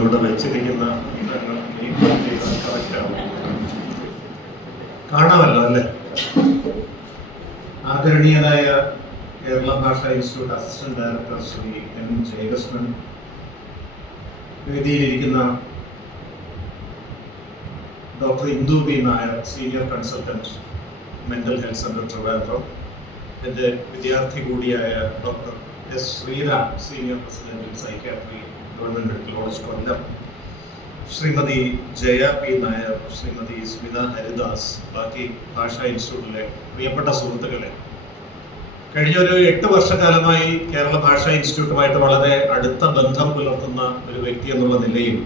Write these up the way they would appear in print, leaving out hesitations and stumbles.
ഇവിടെ വെച്ചിരിക്കുന്ന കാണാമല്ലോ അല്ലേ? ആദരണീയനായ Kerala Bhasha institute assistant director Shri N Jayakrishnan, വേദിയിലിരിക്കുന്ന doctor Indu B Nair, senior consultant mental health centre Trivandrum, എൻ്റെ വിദ്യാർത്ഥി കൂടിയായ doctor S Sreeram, senior president psychiatry, government medical college Kollam, Shrimati Jaya P Nair, Shrimati Smitha Haridas, ബാക്കി ഭാഷാ ഇൻസ്റ്റിറ്റ്യൂട്ടിലെ പ്രിയപ്പെട്ട സുഹൃത്തുക്കളെ, കഴിഞ്ഞ ഒരു 8 വർഷക്കാലമായി കേരള ഭാഷാ ഇൻസ്റ്റിറ്റ്യൂട്ടുമായിട്ട് വളരെ അടുത്ത ബന്ധം പുലർത്തുന്ന ഒരു വ്യക്തി എന്നുള്ള നിലയിൽ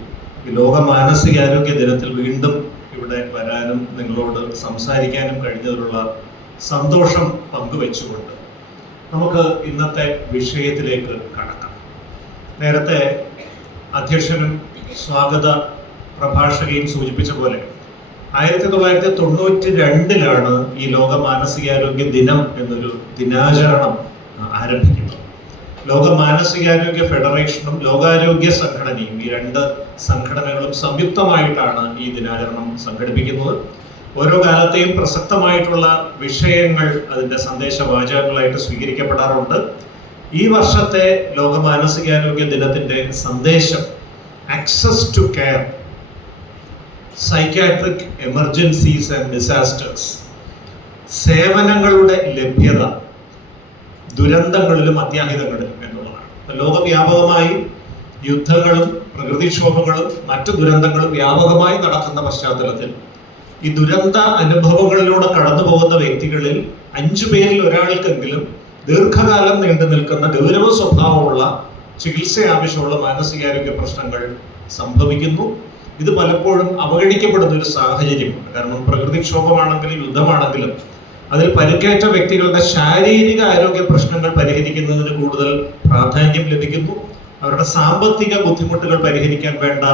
ഈ ലോക മാനസികാരോഗ്യ ദിനത്തിൽ വീണ്ടും ഇവിടെ വരാനും നിങ്ങളോട് സംസാരിക്കാനും കഴിഞ്ഞതിലുള്ള സന്തോഷം പങ്കുവെച്ചുകൊണ്ട് നമുക്ക് ഇന്നത്തെ വിഷയത്തിലേക്ക് കടക്കാം. നേരത്തെ അധ്യക്ഷനും സ്വാഗത പ്രഭാഷകയും സൂചിപ്പിച്ച പോലെ 1992 ഈ ലോക മാനസികാരോഗ്യ ദിനം എന്നൊരു ദിനാചരണം ആരംഭിക്കുന്നത്. ലോക മാനസികാരോഗ്യ ഫെഡറേഷനും ലോകാരോഗ്യ സംഘടനയും, ഈ 2 സംഘടനകളും സംയുക്തമായിട്ടാണ് ഈ ദിനാചരണം സംഘടിപ്പിക്കുന്നത്. ഓരോ കാലത്തെയും പ്രസക്തമായിട്ടുള്ള വിഷയങ്ങൾ അതിൻ്റെ സന്ദേശവാചകങ്ങളായിട്ട് സ്വീകരിക്കപ്പെടാറുണ്ട്. ഈ വർഷത്തെ ലോക മാനസികാരോഗ്യ ദിനത്തിൻ്റെ സന്ദേശം access to care, psychiatric emergencies and disasters, സേവനങ്ങളുടെ ലഭ്യത ദുരന്തങ്ങളിലും അത്യാഹിതങ്ങളിലും എന്നുള്ളതാണ്. ലോകവ്യാപകമായി യുദ്ധങ്ങളും പ്രകൃതിക്ഷോഭങ്ങളും മറ്റു ദുരന്തങ്ങളും വ്യാപകമായി നടക്കുന്ന പശ്ചാത്തലത്തിൽ ഈ ദുരന്ത അനുഭവങ്ങളിലൂടെ കടന്നു പോകുന്ന വ്യക്തികളിൽ 5 പേരിൽ ഒരാൾക്കെങ്കിലും ദീർഘകാലം നീണ്ടു നിൽക്കുന്ന ഗൗരവ സ്വഭാവമുള്ള ചികിത്സ ആവശ്യമുള്ള മാനസികാരോഗ്യ പ്രശ്നങ്ങൾ സംഭവിക്കുന്നു. ഇത് പലപ്പോഴും അവഗണിക്കപ്പെടുന്ന ഒരു സാഹചര്യമുണ്ട്. കാരണം പ്രകൃതിക്ഷോഭമാണെങ്കിലും യുദ്ധമാണെങ്കിലും അതിൽ പരിക്കേറ്റ വ്യക്തികളുടെ ശാരീരിക ആരോഗ്യ പ്രശ്നങ്ങൾ പരിഹരിക്കുന്നതിന് കൂടുതൽ പ്രാധാന്യം ലഭിക്കുന്നു. അവരുടെ സാമ്പത്തിക ബുദ്ധിമുട്ടുകൾ പരിഹരിക്കാൻ വേണ്ട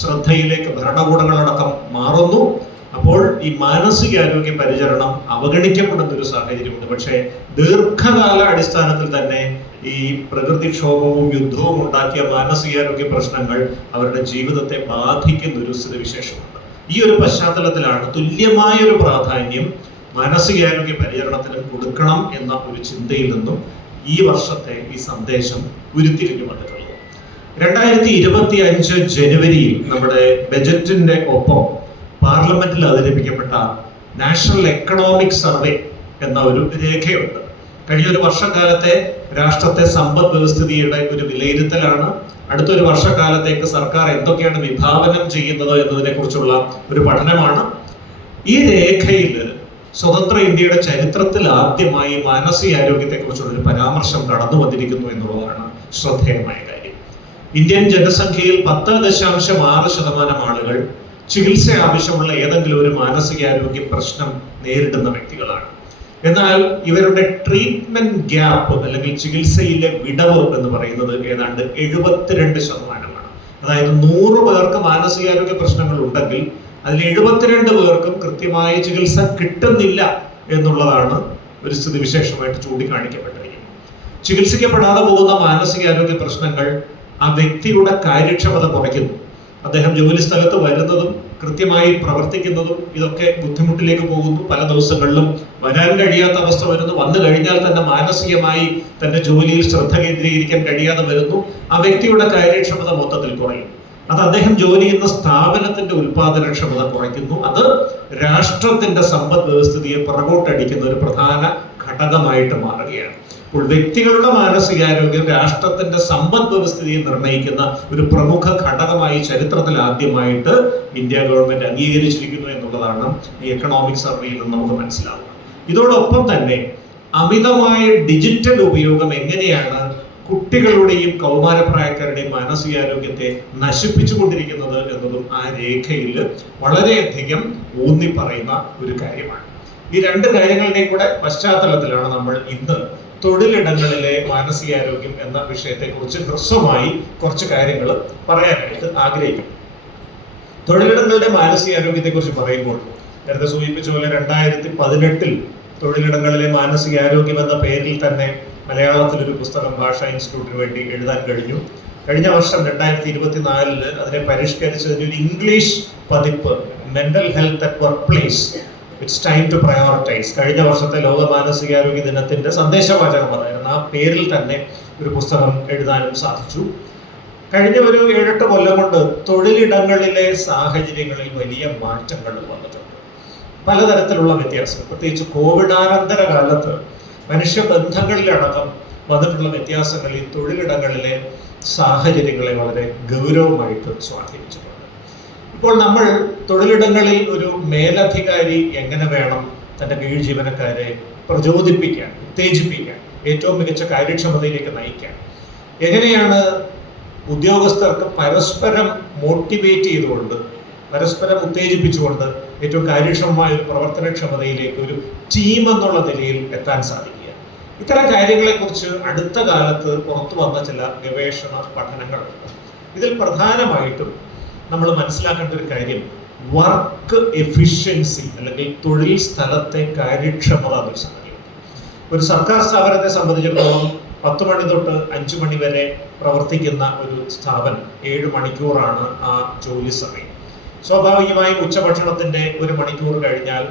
ശ്രദ്ധയിലേക്ക് ഭരണകൂടങ്ങളടക്കം മാറുന്നു. അപ്പോൾ ഈ മാനസികാരോഗ്യ പരിചരണം അവഗണിക്കപ്പെടുന്ന ഒരു സാഹചര്യമുണ്ട്. പക്ഷേ ദീർഘകാല അടിസ്ഥാനത്തിൽ തന്നെ ഈ പ്രകൃതിക്ഷോഭവും യുദ്ധവും ഉണ്ടാക്കിയ മാനസികാരോഗ്യ പ്രശ്നങ്ങൾ അവരുടെ ജീവിതത്തെ ബാധിക്കുന്ന ഒരു സ്ഥിതിവിശേഷമുണ്ട്. ഈ ഒരു പശ്ചാത്തലത്തിലാണ് തുല്യമായൊരു പ്രാധാന്യം മാനസികാരോഗ്യ പരിചരണത്തിന് കൊടുക്കണം എന്ന ഒരു ചിന്തയിൽ നിന്നും ഈ വർഷത്തെ ഈ സന്ദേശം ഉരുത്തിരിഞ്ഞു വന്നിട്ടുള്ളത്. 2025 ജനുവരിയിൽ നമ്മുടെ ബജറ്റിന്റെ ഒപ്പം പാർലമെന്റിൽ അവതരിപ്പിക്കപ്പെട്ട നാഷണൽ എക്കണോമിക് സർവേ എന്ന ഒരു രേഖയുണ്ട്. കഴിഞ്ഞ ഒരു വർഷക്കാലത്തെ രാഷ്ട്രത്തെ സമ്പദ് വ്യവസ്ഥിതിയുടെ ഒരു വിലയിരുത്തലാണ്. അടുത്തൊരു വർഷക്കാലത്തേക്ക് സർക്കാർ എന്തൊക്കെയാണ് വിഭാവനം ചെയ്യുന്നത് എന്നതിനെ കുറിച്ചുള്ള ഒരു പഠനമാണ്. ഈ രേഖയിൽ സ്വതന്ത്ര ഇന്ത്യയുടെ ചരിത്രത്തിൽ ആദ്യമായി മാനസികാരോഗ്യത്തെ കുറിച്ചുള്ള ഒരു പരാമർശം കടന്നു വന്നിരിക്കുന്നു എന്നുള്ളതാണ് ശ്രദ്ധേയമായ കാര്യം. ഇന്ത്യൻ ജനസംഖ്യയിൽ 10.6% ആളുകൾ ചികിത്സ ആവശ്യമുള്ള ഏതെങ്കിലും ഒരു മാനസികാരോഗ്യ പ്രശ്നം നേരിടുന്ന വ്യക്തികളാണ്. എന്നാൽ ഇവരുടെ ട്രീറ്റ്മെന്റ് ഗ്യാപ്പ് അല്ലെങ്കിൽ ചികിത്സയിലെ വിടവ് എന്ന് പറയുന്നത് ഏതാണ്ട് 72%. അതായത് 100 പേർക്ക് മാനസികാരോഗ്യ പ്രശ്നങ്ങൾ ഉണ്ടെങ്കിൽ അതിൽ 72 പേർക്കും കൃത്യമായ ചികിത്സ കിട്ടുന്നില്ല എന്നുള്ളതാണ് ഒരു സ്ഥിതിവിശേഷമായിട്ട് ചൂണ്ടിക്കാണിക്കപ്പെട്ടിരിക്കുന്നത്. ചികിത്സിക്കപ്പെടാതെ പോകുന്ന മാനസികാരോഗ്യ പ്രശ്നങ്ങൾ ആ വ്യക്തിയുടെ കാര്യക്ഷമത കുറയ്ക്കുന്നു. അദ്ദേഹം ജോലി സ്ഥലത്ത് വരുന്നതും കൃത്യമായി പ്രവർത്തിക്കുന്നതും ഇതൊക്കെ ബുദ്ധിമുട്ടിലേക്ക് പോകുന്നു. പല ദിവസങ്ങളിലും വരാൻ കഴിയാത്ത അവസ്ഥ വരുന്നു. വന്നു കഴിഞ്ഞാൽ തന്നെ മാനസികമായി തന്റെ ജോലിയിൽ ശ്രദ്ധ കേന്ദ്രീകരിക്കാൻ കഴിയാതെ വരുന്നു. ആ വ്യക്തിയുടെ കാര്യക്ഷമത മൊത്തത്തിൽ കുറയും. അത് അദ്ദേഹം ജോലി ചെയ്യുന്ന സ്ഥാപനത്തിന്റെ ഉൽപാദനക്ഷമത കുറയ്ക്കുന്നു. അത് രാഷ്ട്രത്തിന്റെ സമ്പദ് വ്യവസ്ഥിതിയെ പുറകോട്ടടിക്കുന്ന ഒരു പ്രധാന ഘടകമായിട്ട് മാറുകയാണ്. അപ്പോൾ വ്യക്തികളുടെ മാനസികാരോഗ്യം രാഷ്ട്രത്തിന്റെ സമ്പദ് വ്യവസ്ഥിതിയെ നിർണ്ണയിക്കുന്ന ഒരു പ്രമുഖ ഘടകമായി ചരിത്രത്തിൽ ആദ്യമായിട്ട് ഇന്ത്യ ഗവൺമെന്റ് അംഗീകരിച്ചിരിക്കുന്നു എന്നുള്ളതാണ് ഈ എക്കണോമിക് സർവേയിൽ നിന്ന് നമുക്ക് മനസ്സിലാവുന്നത്. ഇതോടൊപ്പം തന്നെ അമിതമായ ഡിജിറ്റൽ ഉപയോഗം എങ്ങനെയാണ് കുട്ടികളുടെയും കൗമാരപ്രായക്കാരുടെയും മാനസികാരോഗ്യത്തെ നശിപ്പിച്ചുകൊണ്ടിരിക്കുന്നത് എന്നതും ആ രേഖയിൽ വളരെയധികം ഊന്നി പറയുന്ന ഒരു കാര്യമാണ്. ഈ 2 കാര്യങ്ങളുടെയും കൂടെ പശ്ചാത്തലത്തിലാണ് നമ്മൾ ഇന്ന് തൊഴിലിടങ്ങളിലെ മാനസികാരോഗ്യം എന്ന വിഷയത്തെക്കുറിച്ച് ഹ്രസ്വമായി കുറച്ച് കാര്യങ്ങൾ പറയാനായിട്ട് ആഗ്രഹിക്കുന്നു. തൊഴിലിടങ്ങളുടെ മാനസികാരോഗ്യത്തെക്കുറിച്ച് പറയുമ്പോൾ നേരത്തെ സൂചിപ്പിച്ച പോലെ 2018 തൊഴിലിടങ്ങളിലെ മാനസികാരോഗ്യം എന്ന പേരിൽ തന്നെ മലയാളത്തിലൊരു പുസ്തകം ഭാഷാ ഇൻസ്റ്റിറ്റ്യൂട്ടിന് വേണ്ടി എഴുതാൻ കഴിഞ്ഞു. കഴിഞ്ഞ വർഷം 2024 അതിനെ പരിഷ്കരിച്ചതിന് ഒരു ഇംഗ്ലീഷ് പതിപ്പ്, mental health at work place, it's time to prioritise, കഴിഞ്ഞ വർഷത്തെ ലോക മാനസികാരോഗ്യ ദിനത്തിന്റെ സന്ദേശവാചകം അതായിരുന്നു. ആ പേരിൽ തന്നെ ഒരു പുസ്തകം എഴുതാനും സാധിച്ചു. കഴിഞ്ഞ ഒരു 7-8 കൊല്ലം കൊണ്ട് തൊഴിലിടങ്ങളിലെ സാഹചര്യങ്ങളിൽ വലിയ മാറ്റങ്ങൾ വന്നിട്ടുണ്ട്. പലതരത്തിലുള്ള വ്യത്യാസം, പ്രത്യേകിച്ച് കോവിഡാനന്തര കാലത്ത് മനുഷ്യബന്ധങ്ങളിലടക്കം വന്നിട്ടുള്ള വ്യത്യാസങ്ങൾ ഈ തൊഴിലിടങ്ങളിലെ സാഹചര്യങ്ങളെ വളരെ ഗൗരവമായിട്ട് സ്വാധീനിച്ചിട്ടുണ്ട്. ഇപ്പോൾ നമ്മൾ തൊഴിലിടങ്ങളിൽ ഒരു മേലധികാരി എങ്ങനെ വേണം തൻ്റെ കീഴ് ജീവനക്കാരെ പ്രചോദിപ്പിക്കാൻ, ഉത്തേജിപ്പിക്കാൻ, ഏറ്റവും മികച്ച കാര്യക്ഷമതയിലേക്ക് നയിക്കാൻ, എങ്ങനെയാണ് ഉദ്യോഗസ്ഥർക്ക് പരസ്പരം മോട്ടിവേറ്റ് ചെയ്തുകൊണ്ട്, പരസ്പരം ഉത്തേജിപ്പിച്ചുകൊണ്ട് ഏറ്റവും കാര്യക്ഷമമായ ഒരു പ്രവർത്തനക്ഷമതയിലേക്ക് ഒരു ടീം എന്നുള്ള നിലയിൽ എത്താൻ സാധിക്കുക, ഇത്തരം കാര്യങ്ങളെക്കുറിച്ച് അടുത്ത കാലത്ത് പുറത്തു വന്ന ചില ഗവേഷണ പഠനങ്ങളുണ്ട്. ഇതിൽ പ്രധാനമായിട്ടും നമ്മൾ മനസ്സിലാക്കേണ്ട ഒരു കാര്യം വർക്ക് എഫിഷ്യൻസി അല്ലെങ്കിൽ തൊഴിൽ സ്ഥലത്തെ കാര്യക്ഷമത എന്നൊരു സംഗതിയുണ്ട്. ഒരു സർക്കാർ സ്ഥാപനത്തെ സംബന്ധിച്ചിടത്തോളം 10 മണി തൊട്ട് 5 മണി വരെ പ്രവർത്തിക്കുന്ന ഒരു സ്ഥാപനം 7 മണിക്കൂറാണ് ആ ജോലി സമയം. സ്വാഭാവികമായും ഉച്ചഭക്ഷണത്തിന്റെ 1 മണിക്കൂർ കഴിഞ്ഞാൽ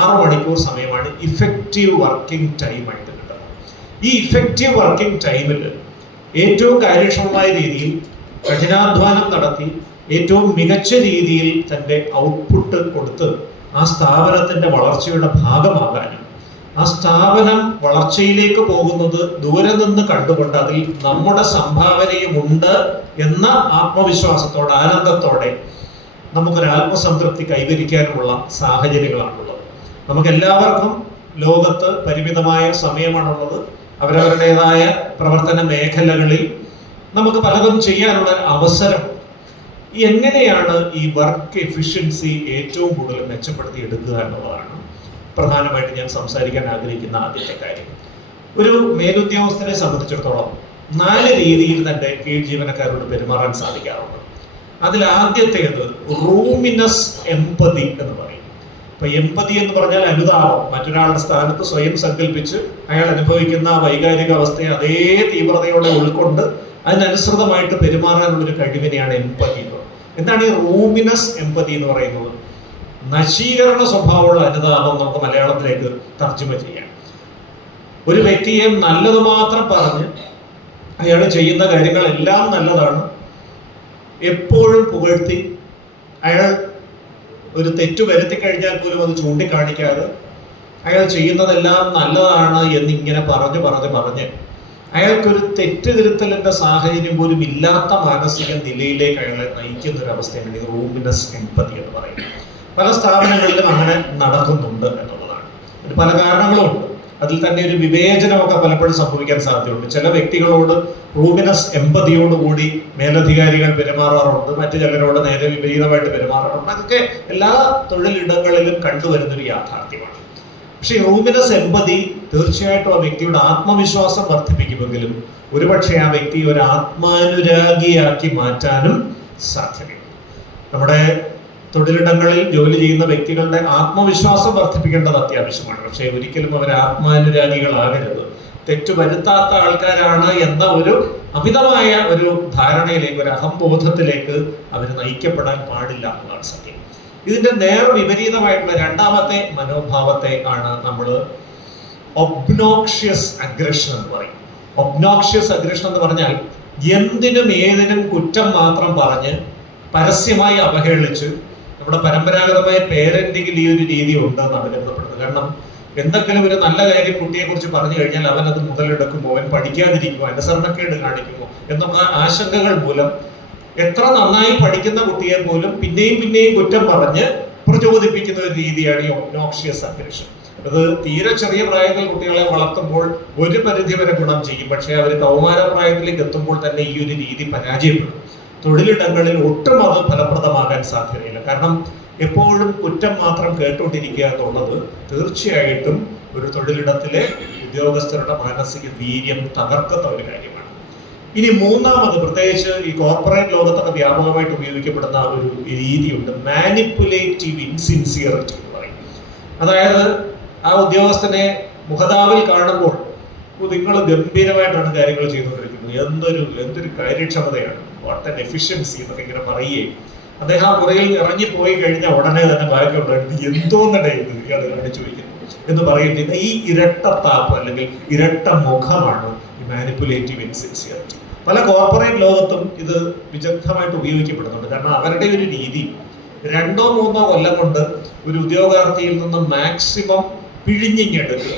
6 മണിക്കൂർ സമയമാണ് ഇഫക്റ്റീവ് വർക്കിംഗ് ടൈം ആയിട്ട് കിട്ടുന്നത്. ഈ ഇഫക്റ്റീവ് വർക്കിംഗ് ടൈമിൽ ഏറ്റവും കാര്യക്ഷമമായ രീതിയിൽ കഠിനാധ്വാനം നടത്തി ഏറ്റവും മികച്ച രീതിയിൽ തൻ്റെ ഔട്ട്പുട്ട് കൊടുത്ത് ആ സ്ഥാപനത്തിൻ്റെ വളർച്ചയുടെ ഭാഗമാകാനും ആ സ്ഥാപനം വളർച്ചയിലേക്ക് പോകുന്നത് ദൂരെ നിന്ന് കണ്ടുകൊണ്ട് അതിൽ നമ്മുടെ സംഭാവനയുമുണ്ട് എന്ന ആത്മവിശ്വാസത്തോടെ, ആനന്ദത്തോടെ നമുക്കൊരു ആത്മസംതൃപ്തി കൈവരിക്കാനുമുള്ള സാഹചര്യങ്ങളാണുള്ളത്. നമുക്കെല്ലാവർക്കും ലോകത്ത് പരിമിതമായ സമയമാണുള്ളത്. അവരവരുടേതായ പ്രവർത്തന മേഖലകളിൽ നമുക്ക് പലതും ചെയ്യാനുള്ള അവസരം. എങ്ങനെയാണ് ഈ വർക്ക് എഫിഷ്യൻസി ഏറ്റവും കൂടുതൽ മെച്ചപ്പെടുത്തി എടുക്കുക എന്നുള്ളതാണ് പ്രധാനമായിട്ട് ഞാൻ സംസാരിക്കാൻ ആഗ്രഹിക്കുന്ന ആദ്യത്തെ കാര്യം. ഒരു മേലുദ്യോഗസ്ഥനെ സംബന്ധിച്ചിടത്തോളം 4 രീതിയിൽ തൻ്റെ കീഴ് ജീവനക്കാരോട് പെരുമാറാൻ സാധിക്കാറുണ്ട്. അതിൽ ആദ്യത്തേത് റൂമിനസ് എംപതി എന്ന് പറയും. ഇപ്പൊ എംപതി എന്ന് പറഞ്ഞാൽ അനുതാപം, മറ്റൊരാളുടെ സ്ഥാനത്ത് സ്വയം സങ്കല്പിച്ച് അയാൾ അനുഭവിക്കുന്ന വൈകാരിക അവസ്ഥയെ അതേ തീവ്രതയോടെ ഉൾക്കൊണ്ട് അതിനനുസൃതമായിട്ട് പെരുമാറാനുള്ളൊരു കഴിവിനെയാണ് എംപതി എന്ന്. എന്താണ് ഈ റൂമിനസ് എംപതി എന്ന് പറയുന്നത്? നശീകരണ സ്വഭാവമുള്ള അനുതാപം നമുക്ക് മലയാളത്തിലേക്ക് തർജ്ജമ ചെയ്യാം. ഒരു വ്യക്തിയെ നല്ലത് മാത്രം പറഞ്ഞ് അയാൾ ചെയ്യുന്ന കാര്യങ്ങളെല്ലാം നല്ലതാണ് എപ്പോഴും പുകഴ്ത്തി, അയാൾ ഒരു തെറ്റു വരുത്തി കഴിഞ്ഞാൽ പോലും അത് ചൂണ്ടിക്കാണിക്കാതെ അയാൾ ചെയ്യുന്നതെല്ലാം നല്ലതാണ് എന്നിങ്ങനെ പറഞ്ഞ് അയാൾക്കൊരു തെറ്റ് തിരുത്തലിന്റെ സാഹചര്യം പോലും ഇല്ലാത്ത മാനസിക നിലയിലേക്ക് അയാളെ നയിക്കുന്ന ഒരു അവസ്ഥയാണ് ഈ റൂമിനസ് എംപതി എന്ന് പറയുന്നത്. പല സ്ഥാപനങ്ങളിലും അങ്ങനെ നടക്കുന്നുണ്ട് എന്നുള്ളതാണ്. ഒരു പല കാരണങ്ങളുമുണ്ട്. അതിൽ തന്നെ ഒരു വിവേചനമൊക്കെ പലപ്പോഴും സംഭവിക്കാൻ സാധ്യതയുണ്ട്. ചില വ്യക്തികളോട് റൂമിനസ് എംപതിയോടുകൂടി മേലധികാരികൾ പെരുമാറാറുണ്ട്, മറ്റു ചിലരോട് നേരെ വിപരീതമായിട്ട് പെരുമാറാറുണ്ട്. അതൊക്കെ എല്ലാ തൊഴിലിടങ്ങളിലും കണ്ടുവരുന്നൊരു യാഥാർത്ഥ്യമാണ്. പക്ഷെ ഈ റൂമിനസ് എംപതി തീർച്ചയായിട്ടും ആ വ്യക്തിയുടെ ആത്മവിശ്വാസം വർദ്ധിപ്പിക്കുമെങ്കിലും ഒരുപക്ഷെ ആ വ്യക്തി ഒരു ആത്മാനുരാഗിയാക്കി മാറ്റാനും സാധ്യതയുണ്ട്. നമ്മുടെ തൊഴിലിടങ്ങളിൽ ജോലി ചെയ്യുന്ന വ്യക്തികളുടെ ആത്മവിശ്വാസം വർദ്ധിപ്പിക്കേണ്ടത് അത്യാവശ്യമാണ്. പക്ഷേ ഒരിക്കലും അവർ ആത്മാനുരാഗികളാകരുത്. തെറ്റു വരുത്താത്ത ആൾക്കാരാണ് എന്ന ഒരു അമിതമായ ഒരു ധാരണയിലേക്ക്, ഒരു അഹംബോധത്തിലേക്ക് അവർ നയിക്കപ്പെടാൻ പാടില്ല എന്നതാണ് സത്യം. ഇതിന്റെ നേർ വിപരീതമായിട്ടുള്ള രണ്ടാമത്തെ മനോഭാവത്തെ ആണ് നമ്മൾ ഒബ്നോക്ഷ്യസ് അഗ്രഷൻ എന്ന് പറയും. ഒബ്നോക്ഷ്യസ് അഗ്രഷൻ എന്ന് പറഞ്ഞാൽ എന്തിനും ഏതിനും കുറ്റം മാത്രം പറഞ്ഞ് പരസ്യമായി അവഹേളിച്ച്, നമ്മുടെ പരമ്പരാഗതമായ പേരന്റിങ്ങിൽ ഈ ഒരു രീതി ഉണ്ടെന്നാണ് കരുതപ്പെടുന്നത്. കാരണം എന്തെങ്കിലും ഒരു നല്ല കാര്യം കുട്ടിയെ കുറിച്ച് പറഞ്ഞു കഴിഞ്ഞാൽ അവൻ അത് മുതലെടുക്കുമോ, അവൻ പഠിക്കാതിരിക്കുമോ, അനുസരണക്കേട് കാണിക്കുമോ എന്നൊക്കെ ആശങ്കകൾ മൂലം എത്ര നന്നായി പഠിക്കുന്ന കുട്ടിയെ പോലും പിന്നെയും കുറ്റം പറഞ്ഞ് പ്രചോദിപ്പിക്കുന്ന ഒരു രീതിയാണ് ഈ ഒബ്നോക്ഷ്യസ് അഗ്രഷൻ. അത് തീരെ ചെറിയ പ്രായത്തിൽ കുട്ടികളെ വളർത്തുമ്പോൾ ഒരു പരിധി വരെ ഗുണം ചെയ്യും. പക്ഷേ അവർ കൗമാരപ്രായത്തിലേക്ക് എത്തുമ്പോൾ തന്നെ ഈ ഒരു രീതി പരാജയപ്പെടും. തൊഴിലിടങ്ങളിൽ ഒട്ടും അത് ഫലപ്രദമാകാൻ സാധ്യതയില്ല. കാരണം എപ്പോഴും കുറ്റം മാത്രം കേട്ടുകൊണ്ടിരിക്കുക എന്നുള്ളത് തീർച്ചയായിട്ടും ഒരു തൊഴിലിടത്തിലെ ഉദ്യോഗസ്ഥരുടെ മാനസിക വീര്യം തകർക്കുന്ന ഒരു കാര്യമാണ്. ഇനി മൂന്നാമത്, പ്രത്യേകിച്ച് ഈ കോർപ്പറേറ്റ് ലോകത്തൊക്കെ വ്യാപകമായിട്ട് ഉപയോഗിക്കപ്പെടുന്ന ഒരു രീതിയുണ്ട്, മാനിപ്പുലേറ്റീവ് ഇൻസിൻസിയറിറ്റി എന്ന് പറയും. അതായത് ആ ഉദ്യോഗസ്ഥനെ മുഖതാവിൽ കാണുമ്പോൾ നിങ്ങൾ ഗംഭീരമായിട്ടാണ് കാര്യങ്ങൾ ചെയ്തുകൊണ്ടിരിക്കുന്നത്, എന്തൊരു കാര്യക്ഷമതയാണ്, വാട്ട് ആൻ എഫിഷ്യൻസി എന്നൊക്കെ ഇങ്ങനെ പറയുകയും അദ്ദേഹം ആ മുറിയിൽ ഇറങ്ങിപ്പോയി കഴിഞ്ഞാൽ ഉടനെ തന്നെ ബാക്കിയുണ്ടായിരുന്നു എന്തോന്നടേ ഇത് ഇയാൾ കാണിച്ചു വയ്ക്കുന്നു എന്ന് പറയുകയും ചെയ്യുന്ന ഈ ഇരട്ടത്താപ്പ് അല്ലെങ്കിൽ ഇരട്ട മുഖമാണ് ഈ മാനിപ്പുലേറ്റീവ് ഇൻസിൻസിയറിറ്റി. പല കോർപ്പറേറ്റ് ലോകത്തും ഇത് വിദഗ്ധമായിട്ട് ഉപയോഗിക്കപ്പെടുന്നുണ്ട്. കാരണം അവരുടെ ഒരു രീതി 2-3 കൊല്ലം കൊണ്ട് ഒരു ഉദ്യോഗാർത്ഥിയിൽ നിന്ന് മാക്സിമം പിഴിഞ്ഞിങ്ങെടുക്കുക,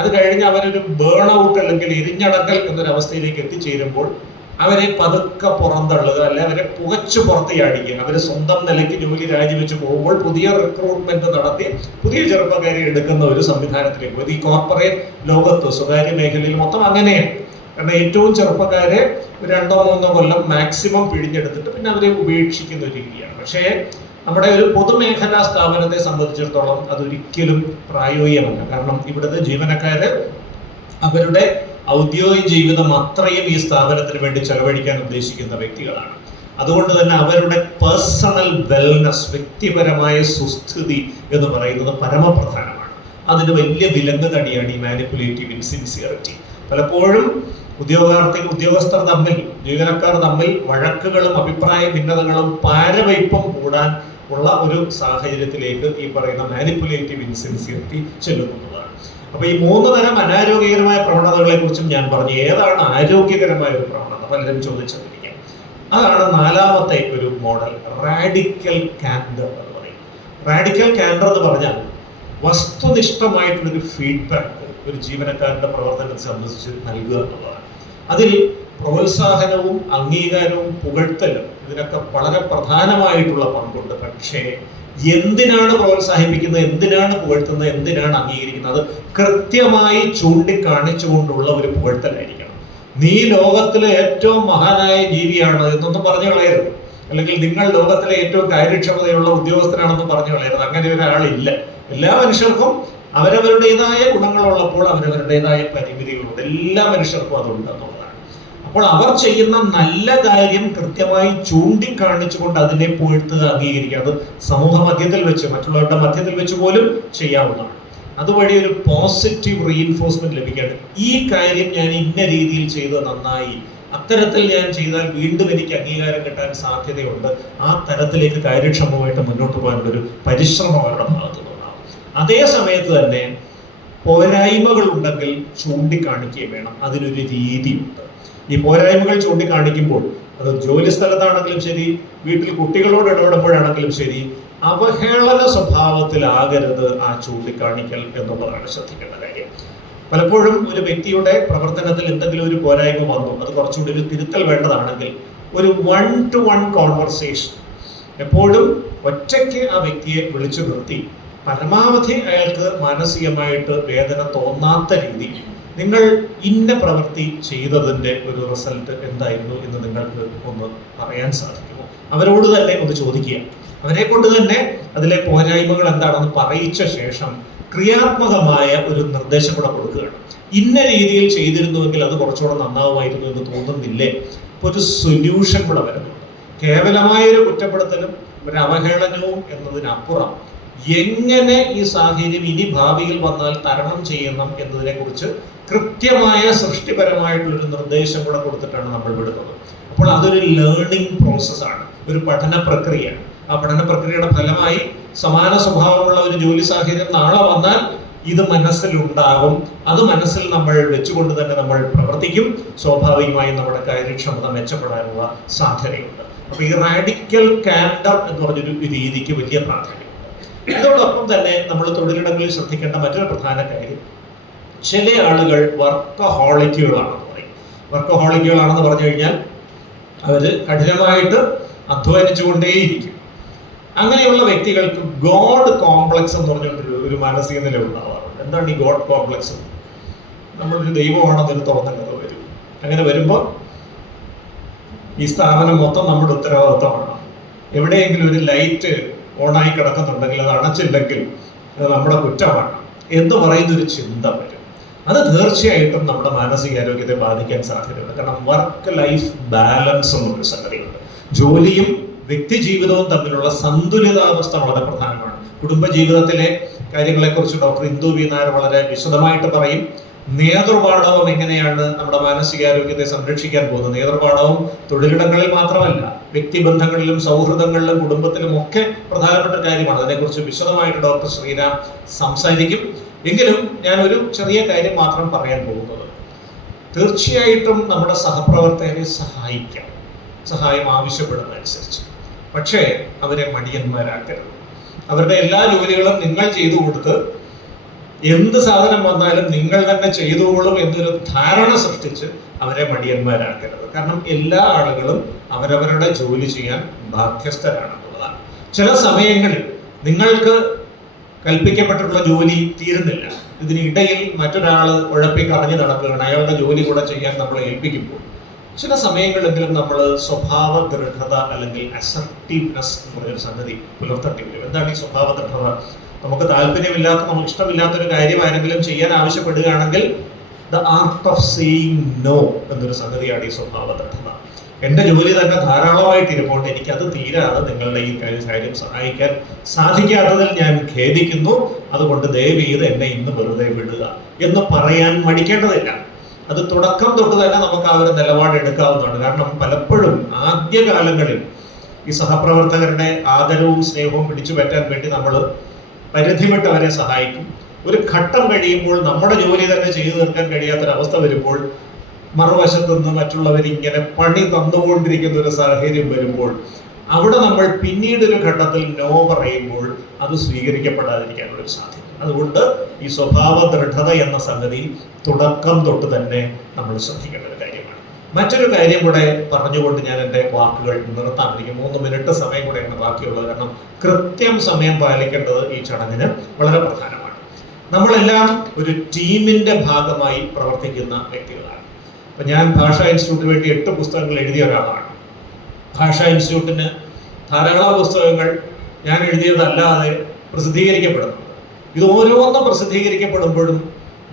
അത് കഴിഞ്ഞ് അവരൊരു ബേൺ ഔട്ട് അല്ലെങ്കിൽ എരിഞ്ഞടക്കൽ എന്നൊരവസ്ഥയിലേക്ക് എത്തിച്ചേരുമ്പോൾ അവരെ പതുക്കെ പുറന്തള്ളുക, അല്ലെ അവരെ പുകച്ചു പുറത്ത് ചാടിക്കുക. അവർ സ്വന്തം നിലയ്ക്ക് ജോലി രാജിവെച്ച് പോകുമ്പോൾ പുതിയ റിക്രൂട്ട്മെന്റ് നടത്തി പുതിയ ചെറുപ്പക്കാരെ എടുക്കുന്ന ഒരു സംവിധാനത്തിലേക്ക് പോയി. ഈ കോർപ്പറേറ്റ് ലോകത്ത് സ്വകാര്യ മേഖലയിൽ മൊത്തം അങ്ങനെയാണ്. കാരണം ഏറ്റവും ചെറുപ്പക്കാരെ 2-3 കൊല്ലം മാക്സിമം പിഴിഞ്ഞെടുത്തിട്ട് പിന്നെ അവരെ ഉപേക്ഷിക്കുന്ന ഒരു രീതിയാണ്. പക്ഷേ നമ്മുടെ ഒരു പൊതുമേഖലാ സ്ഥാപനത്തെ സംബന്ധിച്ചിടത്തോളം അതൊരിക്കലും പ്രായോഗികമല്ല. കാരണം ഇവിടുത്തെ ജീവനക്കാര് അവരുടെ ഔദ്യോഗിക ജീവിതം അത്രയും ഈ സ്ഥാപനത്തിന് വേണ്ടി ചെലവഴിക്കാൻ ഉദ്ദേശിക്കുന്ന വ്യക്തികളാണ്. അതുകൊണ്ട് തന്നെ അവരുടെ പേഴ്സണൽ വെൽനെസ്, വ്യക്തിപരമായ സുസ്ഥിതി എന്ന് പറയുന്നത് പരമപ്രധാനമാണ്. അതിന് വലിയ വിലങ്ങ് തടിയാണ് ഈ മാനിപ്പുലേറ്റീവ് ഇൻസിൻസിയറിറ്റി. പലപ്പോഴും ഉദ്യോഗസ്ഥർ തമ്മിൽ, ജീവനക്കാർ തമ്മിൽ വഴക്കുകളും അഭിപ്രായ ഭിന്നതകളും പാരവയ്പും കൂടാൻ ഉള്ള ഒരു സാഹചര്യത്തിലേക്ക് ഈ പറയുന്ന മാനിപ്പുലേറ്റീവ് ഇൻസിൻസിയറിറ്റി ചെല്ലുന്നതാണ്. അപ്പൊ ഈ 3 തരം അനാരോഗ്യകരമായ പ്രവണതകളെ കുറിച്ചും ഞാൻ പറഞ്ഞു. ഏതാണ് ആരോഗ്യകരമായ ഒരു പ്രവണത? പലരും ചോദിച്ചതിരിക്കാം. അതാണ് 4ാമത്തെ ഒരു മോഡൽ, റാഡിക്കൽ കാൻഡർ എന്ന് പറയും. റാഡിക്കൽ കാൻഡർ എന്ന് പറഞ്ഞാൽ വസ്തുനിഷ്ഠമായിട്ടുള്ളൊരു ഫീഡ്ബാക്ക് ഒരു ജീവനക്കാരന്റെ പ്രവർത്തനത്തെ സംബന്ധിച്ച് നൽകുക എന്നുള്ളതാണ്. അതിൽ പ്രോത്സാഹനവും അംഗീകാരവും പുകഴ്ത്തലും ഇതിനൊക്കെ വളരെ പ്രധാനമായിട്ടുള്ള പങ്കുണ്ട്. പക്ഷേ എന്തിനാണ് പ്രോത്സാഹിപ്പിക്കുന്നത്, എന്തിനാണ് പുകഴ്ത്തുന്നത്, എന്തിനാണ് അംഗീകരിക്കുന്നത്, കൃത്യമായി ചൂണ്ടിക്കാണിച്ചുകൊണ്ടുള്ള ഒരു പുകഴ്ത്തലായിരിക്കണം. നീ ലോകത്തിലെ ഏറ്റവും മഹാനായ ജീവിയാണ് എന്നൊന്നും പറഞ്ഞു കളയരുത്. അല്ലെങ്കിൽ നിങ്ങൾ ലോകത്തിലെ ഏറ്റവും കാര്യക്ഷമതയുള്ള ഉദ്യോഗസ്ഥനാണെന്ന് പറഞ്ഞു കളയരുത്. അങ്ങനെ ഒരാളില്ല. എല്ലാ മനുഷ്യർക്കും അവരവരുടേതായ ഗുണങ്ങളുള്ളപ്പോൾ അവരവരുടേതായ പരിമിതികളുണ്ട്. എല്ലാ മനുഷ്യർക്കും അതുണ്ട് എന്നുള്ളതാണ്. അപ്പോൾ അവർ ചെയ്യുന്ന നല്ല കാര്യം കൃത്യമായി ചൂണ്ടിക്കാണിച്ചുകൊണ്ട് അതിനെ പുകഴ്ത്തുക, അംഗീകരിക്കുക. അത് സമൂഹ മധ്യത്തിൽ വെച്ച്, മറ്റുള്ളവരുടെ മധ്യത്തിൽ വെച്ച് പോലും ചെയ്യാവുന്നതാണ്. അതുവഴി ഒരു പോസിറ്റീവ് റീഇൻഫോഴ്സ്മെന്റ് ലഭിക്കുകയാണ്. ഈ കാര്യം ഞാൻ ഇന്ന രീതിയിൽ ചെയ്ത് നന്നായി, അത്തരത്തിൽ ഞാൻ ചെയ്താൽ വീണ്ടും എനിക്ക് അംഗീകാരം കിട്ടാൻ സാധ്യതയുണ്ട്. ആ തരത്തിലേക്ക് കാര്യക്ഷമമായിട്ട് മുന്നോട്ട് പോകാനുള്ള ഒരു പരിശ്രമം അവരുടെ ഭാഗത്തു നിന്നുണ്ടാവും. അതേ സമയത്ത് തന്നെ പോരായ്മകൾ ഉണ്ടെങ്കിൽ ചൂണ്ടിക്കാണിക്കുകയും വേണം. അതിനൊരു രീതിയുണ്ട്. ഈ പോരായ്മകൾ ചൂണ്ടിക്കാണിക്കുമ്പോൾ അത് ജോലി സ്ഥലത്താണെങ്കിലും ശരി, വീട്ടിൽ കുട്ടികളോട് ഇടപെടുമ്പോഴാണെങ്കിലും ശരി, അവഹേളന സ്വഭാവത്തിലാകരുത് ആ ചൂണ്ടിക്കാണിക്കൽ എന്നുള്ളതാണ് ശ്രദ്ധിക്കേണ്ട കാര്യം. പലപ്പോഴും ഒരു വ്യക്തിയുടെ പ്രവർത്തനത്തിൽ എന്തെങ്കിലും ഒരു പോരായ്മ വന്നു, അത് കുറച്ചുകൂടി ഒരു തിരുത്തൽ വേണ്ടതാണെങ്കിൽ ഒരു 1-to-1 കോൺവെർസേഷൻ എപ്പോഴും ഒറ്റയ്ക്ക് ആ വ്യക്തിയെ വിളിച്ചു നിർത്തി പരമാവധി അയാൾക്ക് മാനസികമായിട്ട് വേദന തോന്നാത്ത രീതിയിൽ നിങ്ങൾ ഇന്ന പ്രവൃത്തി ചെയ്തതിൻ്റെ ഒരു റിസൾട്ട് എന്തായിരുന്നു എന്ന് നിങ്ങൾക്ക് ഒന്ന് പറയാൻ സാധിക്കുമോ? അവരോട് തന്നെ ഒന്ന് ചോദിക്കുക. അവരെ കൊണ്ട് തന്നെ അതിലെ പോരായ്മകൾ എന്താണെന്ന് പറയിച്ച ശേഷം ക്രിയാത്മകമായ ഒരു നിർദ്ദേശം കൂടെ കൊടുക്കുകയാണ്. ഇന്ന രീതിയിൽ ചെയ്തിരുന്നുവെങ്കിൽ അത് കുറച്ചുകൂടെ നന്നാവുമായിരുന്നു എന്ന് തോന്നുന്നില്ലേ? അപ്പോൾ ഒരു സൊല്യൂഷൻ കൂടെ വരുന്നുണ്ട്. കേവലമായൊരു കുറ്റപ്പെടുത്തലും ഒരു അവഹേളനവും എന്നതിനപ്പുറം എങ്ങനെ ഈ സാഹചര്യം ഇനി ഭാവിയിൽ വന്നാൽ തരണം ചെയ്യണം എന്നതിനെ കുറിച്ച് കൃത്യമായ സൃഷ്ടിപരമായിട്ടുള്ളൊരു നിർദ്ദേശം കൂടെ കൊടുത്തിട്ടാണ് നമ്മൾ വിടുന്നത്. അപ്പോൾ അതൊരു ലേണിംഗ് പ്രോസസ്സാണ്, ഒരു പഠന പ്രക്രിയയാണ്. ആ പഠന പ്രക്രിയയുടെ ഫലമായി സമാന സ്വഭാവമുള്ള ഒരു ജോലി സാഹചര്യം നാളെ വന്നാൽ ഇത് മനസ്സിലുണ്ടാകും. അത് മനസ്സിൽ നമ്മൾ വെച്ചുകൊണ്ട് തന്നെ നമ്മൾ പ്രവർത്തിക്കും. സ്വാഭാവികമായും നമ്മുടെ കാര്യക്ഷമത മെച്ചപ്പെടാനുള്ള സാധ്യതയുണ്ട്. അപ്പൊ ഈ റാഡിക്കൽ കാൻഡർ എന്ന് പറഞ്ഞൊരു രീതിക്ക് വലിയ പ്രാധാന്യമുണ്ട്. ഇതോടൊപ്പം തന്നെ നമ്മൾ തൊഴിലിടങ്ങളിൽ ശ്രദ്ധിക്കേണ്ട മറ്റൊരു പ്രധാന കാര്യം, ചില ആളുകൾ വർക്കഹോളിക്കുകളാണെന്ന് പറയും. വർക്കഹോളിക്കുകളാണെന്ന് പറഞ്ഞു കഴിഞ്ഞാൽ അവർ കഠിനമായിട്ട് അധ്വാനിച്ചുകൊണ്ടേയിരിക്കും. അങ്ങനെയുള്ള വ്യക്തികൾക്ക് ഗോഡ് കോംപ്ലക്സ് എന്ന് പറഞ്ഞുകൊണ്ടൊരു ഒരു മാനസിക നില ഉണ്ടാവാറുണ്ട്. എന്താണ് ഈ ഗോഡ് കോംപ്ലക്സ്? നമ്മളൊരു ദൈവമാണെന്നൊരു തോന്നലൊക്കെ വരും. അങ്ങനെ വരുമ്പോൾ ഈ സ്ഥാപനം മൊത്തം നമ്മുടെ ഉത്തരവാദിത്തമാണ്. എവിടെയെങ്കിലും ഒരു ലൈറ്റ് ഓണായി കിടക്കുന്നുണ്ടെങ്കിൽ അത് അണച്ചില്ലെങ്കിൽ അത് നമ്മുടെ കുറ്റമാണ് എന്ന് പറയുന്നൊരു ചിന്ത വരും. അത് തീർച്ചയായിട്ടും നമ്മുടെ മാനസികാരോഗ്യത്തെ ബാധിക്കാൻ സാധ്യതയുണ്ട്. കാരണം വർക്ക് ലൈഫ് ബാലൻസ് എന്നൊരു സംഗതിയുണ്ട്. ജോലിയും വ്യക്തി ജീവിതവും തമ്മിലുള്ള സന്തുലിതാവസ്ഥ വളരെ പ്രധാനമാണ്. കുടുംബജീവിതത്തിലെ കാര്യങ്ങളെക്കുറിച്ച് ഡോക്ടർ ഇന്ദു വി നായർ വളരെ വിശദമായിട്ട് പറയും. നേതൃപാടവം എങ്ങനെയാണ് നമ്മുടെ മാനസികാരോഗ്യത്തെ സംരക്ഷിക്കാൻ പോകുന്നത്. നേതൃപാടവം തൊഴിലിടങ്ങളിൽ മാത്രമല്ല, വ്യക്തിബന്ധങ്ങളിലും സൗഹൃദങ്ങളിലും കുടുംബത്തിലും ഒക്കെ പ്രധാനപ്പെട്ട കാര്യമാണ്. അതിനെക്കുറിച്ച് വിശദമായിട്ട് ഡോക്ടർ ശ്രീരാം സംസാരിക്കും. എങ്കിലും ഞാൻ ഒരു ചെറിയ കാര്യം മാത്രം പറയാൻ പോകുന്നത്, തീർച്ചയായിട്ടും നമ്മുടെ സഹപ്രവർത്തകരെ സഹായിക്കാം, സഹായം ആവശ്യപ്പെടുന്നതനുസരിച്ച്. പക്ഷേ അവരെ മടിയന്മാരാക്കരുത്. അവരുടെ എല്ലാ ജോലികളും നിങ്ങൾ ചെയ്തു കൊടുത്ത് എന്ത് സാധനം വന്നാലും നിങ്ങൾ തന്നെ ചെയ്തോളും എന്നൊരു ധാരണ സൃഷ്ടിച്ച് അവരെ മടിയന്മാരാക്കരുത്. കാരണം എല്ലാ ആളുകളും അവരവരുടെ ജോലി ചെയ്യാൻ ബാധ്യസ്ഥരാണെന്നുള്ളതാണ്. ചില സമയങ്ങളിൽ നിങ്ങൾക്ക് കൽപ്പിക്കപ്പെട്ടിട്ടുള്ള ജോലി തീരുന്നില്ല, ഇതിനിടയിൽ മറ്റൊരാൾ ഉഴപ്പി കറങ്ങി നടക്കുകയാണ്, അയാളുടെ ജോലി കൂടെ ചെയ്യാൻ നമ്മളെ ഏൽപ്പിക്കുമ്പോൾ ചില സമയങ്ങളെങ്കിലും നമ്മൾ സ്വഭാവ ദൃഢത അല്ലെങ്കിൽ അസർട്ടീവ്നെസ് എന്ന് പറഞ്ഞൊരു സംഗതി പുലർത്തേണ്ടി വരും. എന്താണ് ഈ സ്വഭാവ ദൃഢത? നമുക്ക് താല്പര്യമില്ലാത്ത, നമുക്ക് ഇഷ്ടമില്ലാത്തൊരു കാര്യം ആരെങ്കിലും ചെയ്യാൻ ആവശ്യപ്പെടുകയാണെങ്കിൽ the art of saying no എന്നൊരു സംഗതിയാണ് ഈ സ്വഭാവ ദൃഢത. എൻ്റെ ജോലി തന്നെ ധാരാളമായിട്ട് ഇരിപ്പുണ്ട്, എനിക്കത് തീരാതെ നിങ്ങളുടെ ഈ കാര്യം സഹായിക്കാൻ സാധിക്കാത്തതിൽ ഞാൻ ഖേദിക്കുന്നു, അതുകൊണ്ട് ദയവ് ചെയ്ത് എന്നെ ഇന്ന് വെറുതെ വിടുക എന്ന് പറയാൻ മടിക്കേണ്ടതില്ല. അത് തുടക്കം തൊട്ട് തന്നെ നമുക്ക് ആ ഒരു നിലപാടെടുക്കാവുന്നതാണ്. കാരണം പലപ്പോഴും ആദ്യകാലങ്ങളിൽ ഈ സഹപ്രവർത്തകരുടെ ആദരവും സ്നേഹവും പിടിച്ചു പറ്റാൻ വേണ്ടി നമ്മൾ പരിധി വിട്ട് അവരെ സഹായിക്കും. ഒരു ഘട്ടം കഴിയുമ്പോൾ നമ്മുടെ ജോലി തന്നെ ചെയ്തു തീർക്കാൻ കഴിയാത്തൊരവസ്ഥ വരുമ്പോൾ മറുവശത്ത് നിന്ന് മറ്റുള്ളവർ ഇങ്ങനെ പണി തന്നുകൊണ്ടിരിക്കുന്ന ഒരു സാഹചര്യം വരുമ്പോൾ അവിടെ നമ്മൾ പിന്നീട് ഒരു ഘട്ടത്തിൽ നോ പറയുമ്പോൾ അത് സ്വീകരിക്കപ്പെടാതിരിക്കാനുള്ളൊരു സാധ്യത. അതുകൊണ്ട് ഈ സ്വഭാവ ദൃഢത എന്ന സംഗതി തുടക്കം തൊട്ട് തന്നെ നമ്മൾ ശ്രദ്ധിക്കേണ്ട ഒരു കാര്യമാണ്. മറ്റൊരു കാര്യം കൂടെ പറഞ്ഞുകൊണ്ട് ഞാൻ എൻ്റെ വാക്കുകൾ നിർത്താൻ, എനിക്ക് 3 മിനിറ്റ് സമയം കൂടെയാണ് ബാക്കിയുള്ളത്. കാരണം കൃത്യം സമയം പാലിക്കേണ്ടത് ഈ ചടങ്ങിന് വളരെ പ്രധാനമാണ്. നമ്മളെല്ലാം ഒരു ടീമിൻ്റെ ഭാഗമായി പ്രവർത്തിക്കുന്ന വ്യക്തികളാണ്. അപ്പം ഞാൻ ഭാഷാ ഇൻസ്റ്റിറ്റ്യൂട്ടിന് വേണ്ടി 8 പുസ്തകങ്ങൾ എഴുതിയ ഒരാളാണ്. ഭാഷാ ഇൻസ്റ്റിറ്റ്യൂട്ടിന് ധാരാളം പുസ്തകങ്ങൾ ഞാൻ എഴുതിയതല്ലാതെ പ്രസിദ്ധീകരിക്കപ്പെടുന്നു. ഇത് ഓരോന്നും പ്രസിദ്ധീകരിക്കപ്പെടുമ്പോഴും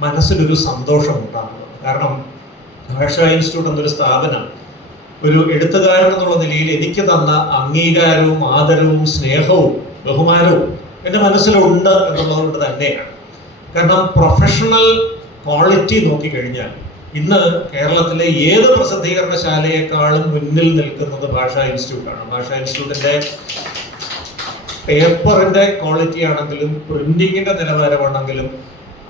മനസ്സിലൊരു സന്തോഷം ഉണ്ടാകുന്നത്. കാരണം ഭാഷാ ഇൻസ്റ്റിറ്റ്യൂട്ട് എന്നൊരു സ്ഥാപനം ഒരു എഴുത്തുകാരൻ എന്നുള്ള നിലയിൽ എനിക്ക് തന്ന അംഗീകാരവും ആദരവും സ്നേഹവും ബഹുമാനവും എൻ്റെ മനസ്സിലുണ്ട് എന്നുള്ളതുകൊണ്ട് തന്നെയാണ്. കാരണം പ്രൊഫഷണൽ ക്വാളിറ്റി നോക്കിക്കഴിഞ്ഞാൽ ഇന്ന് കേരളത്തിലെ ഏത് പ്രസിദ്ധീകരണശാലയെക്കാളും മുന്നിൽ നിൽക്കുന്നത് ഭാഷാ ഇൻസ്റ്റിറ്റ്യൂട്ടാണ്. ഭാഷാ ഇൻസ്റ്റിറ്റ്യൂട്ടിൻ്റെ പേപ്പറിൻ്റെ ക്വാളിറ്റി ആണെങ്കിലും പ്രിന്റിങ്ങിൻ്റെ നിലവാരമാണെങ്കിലും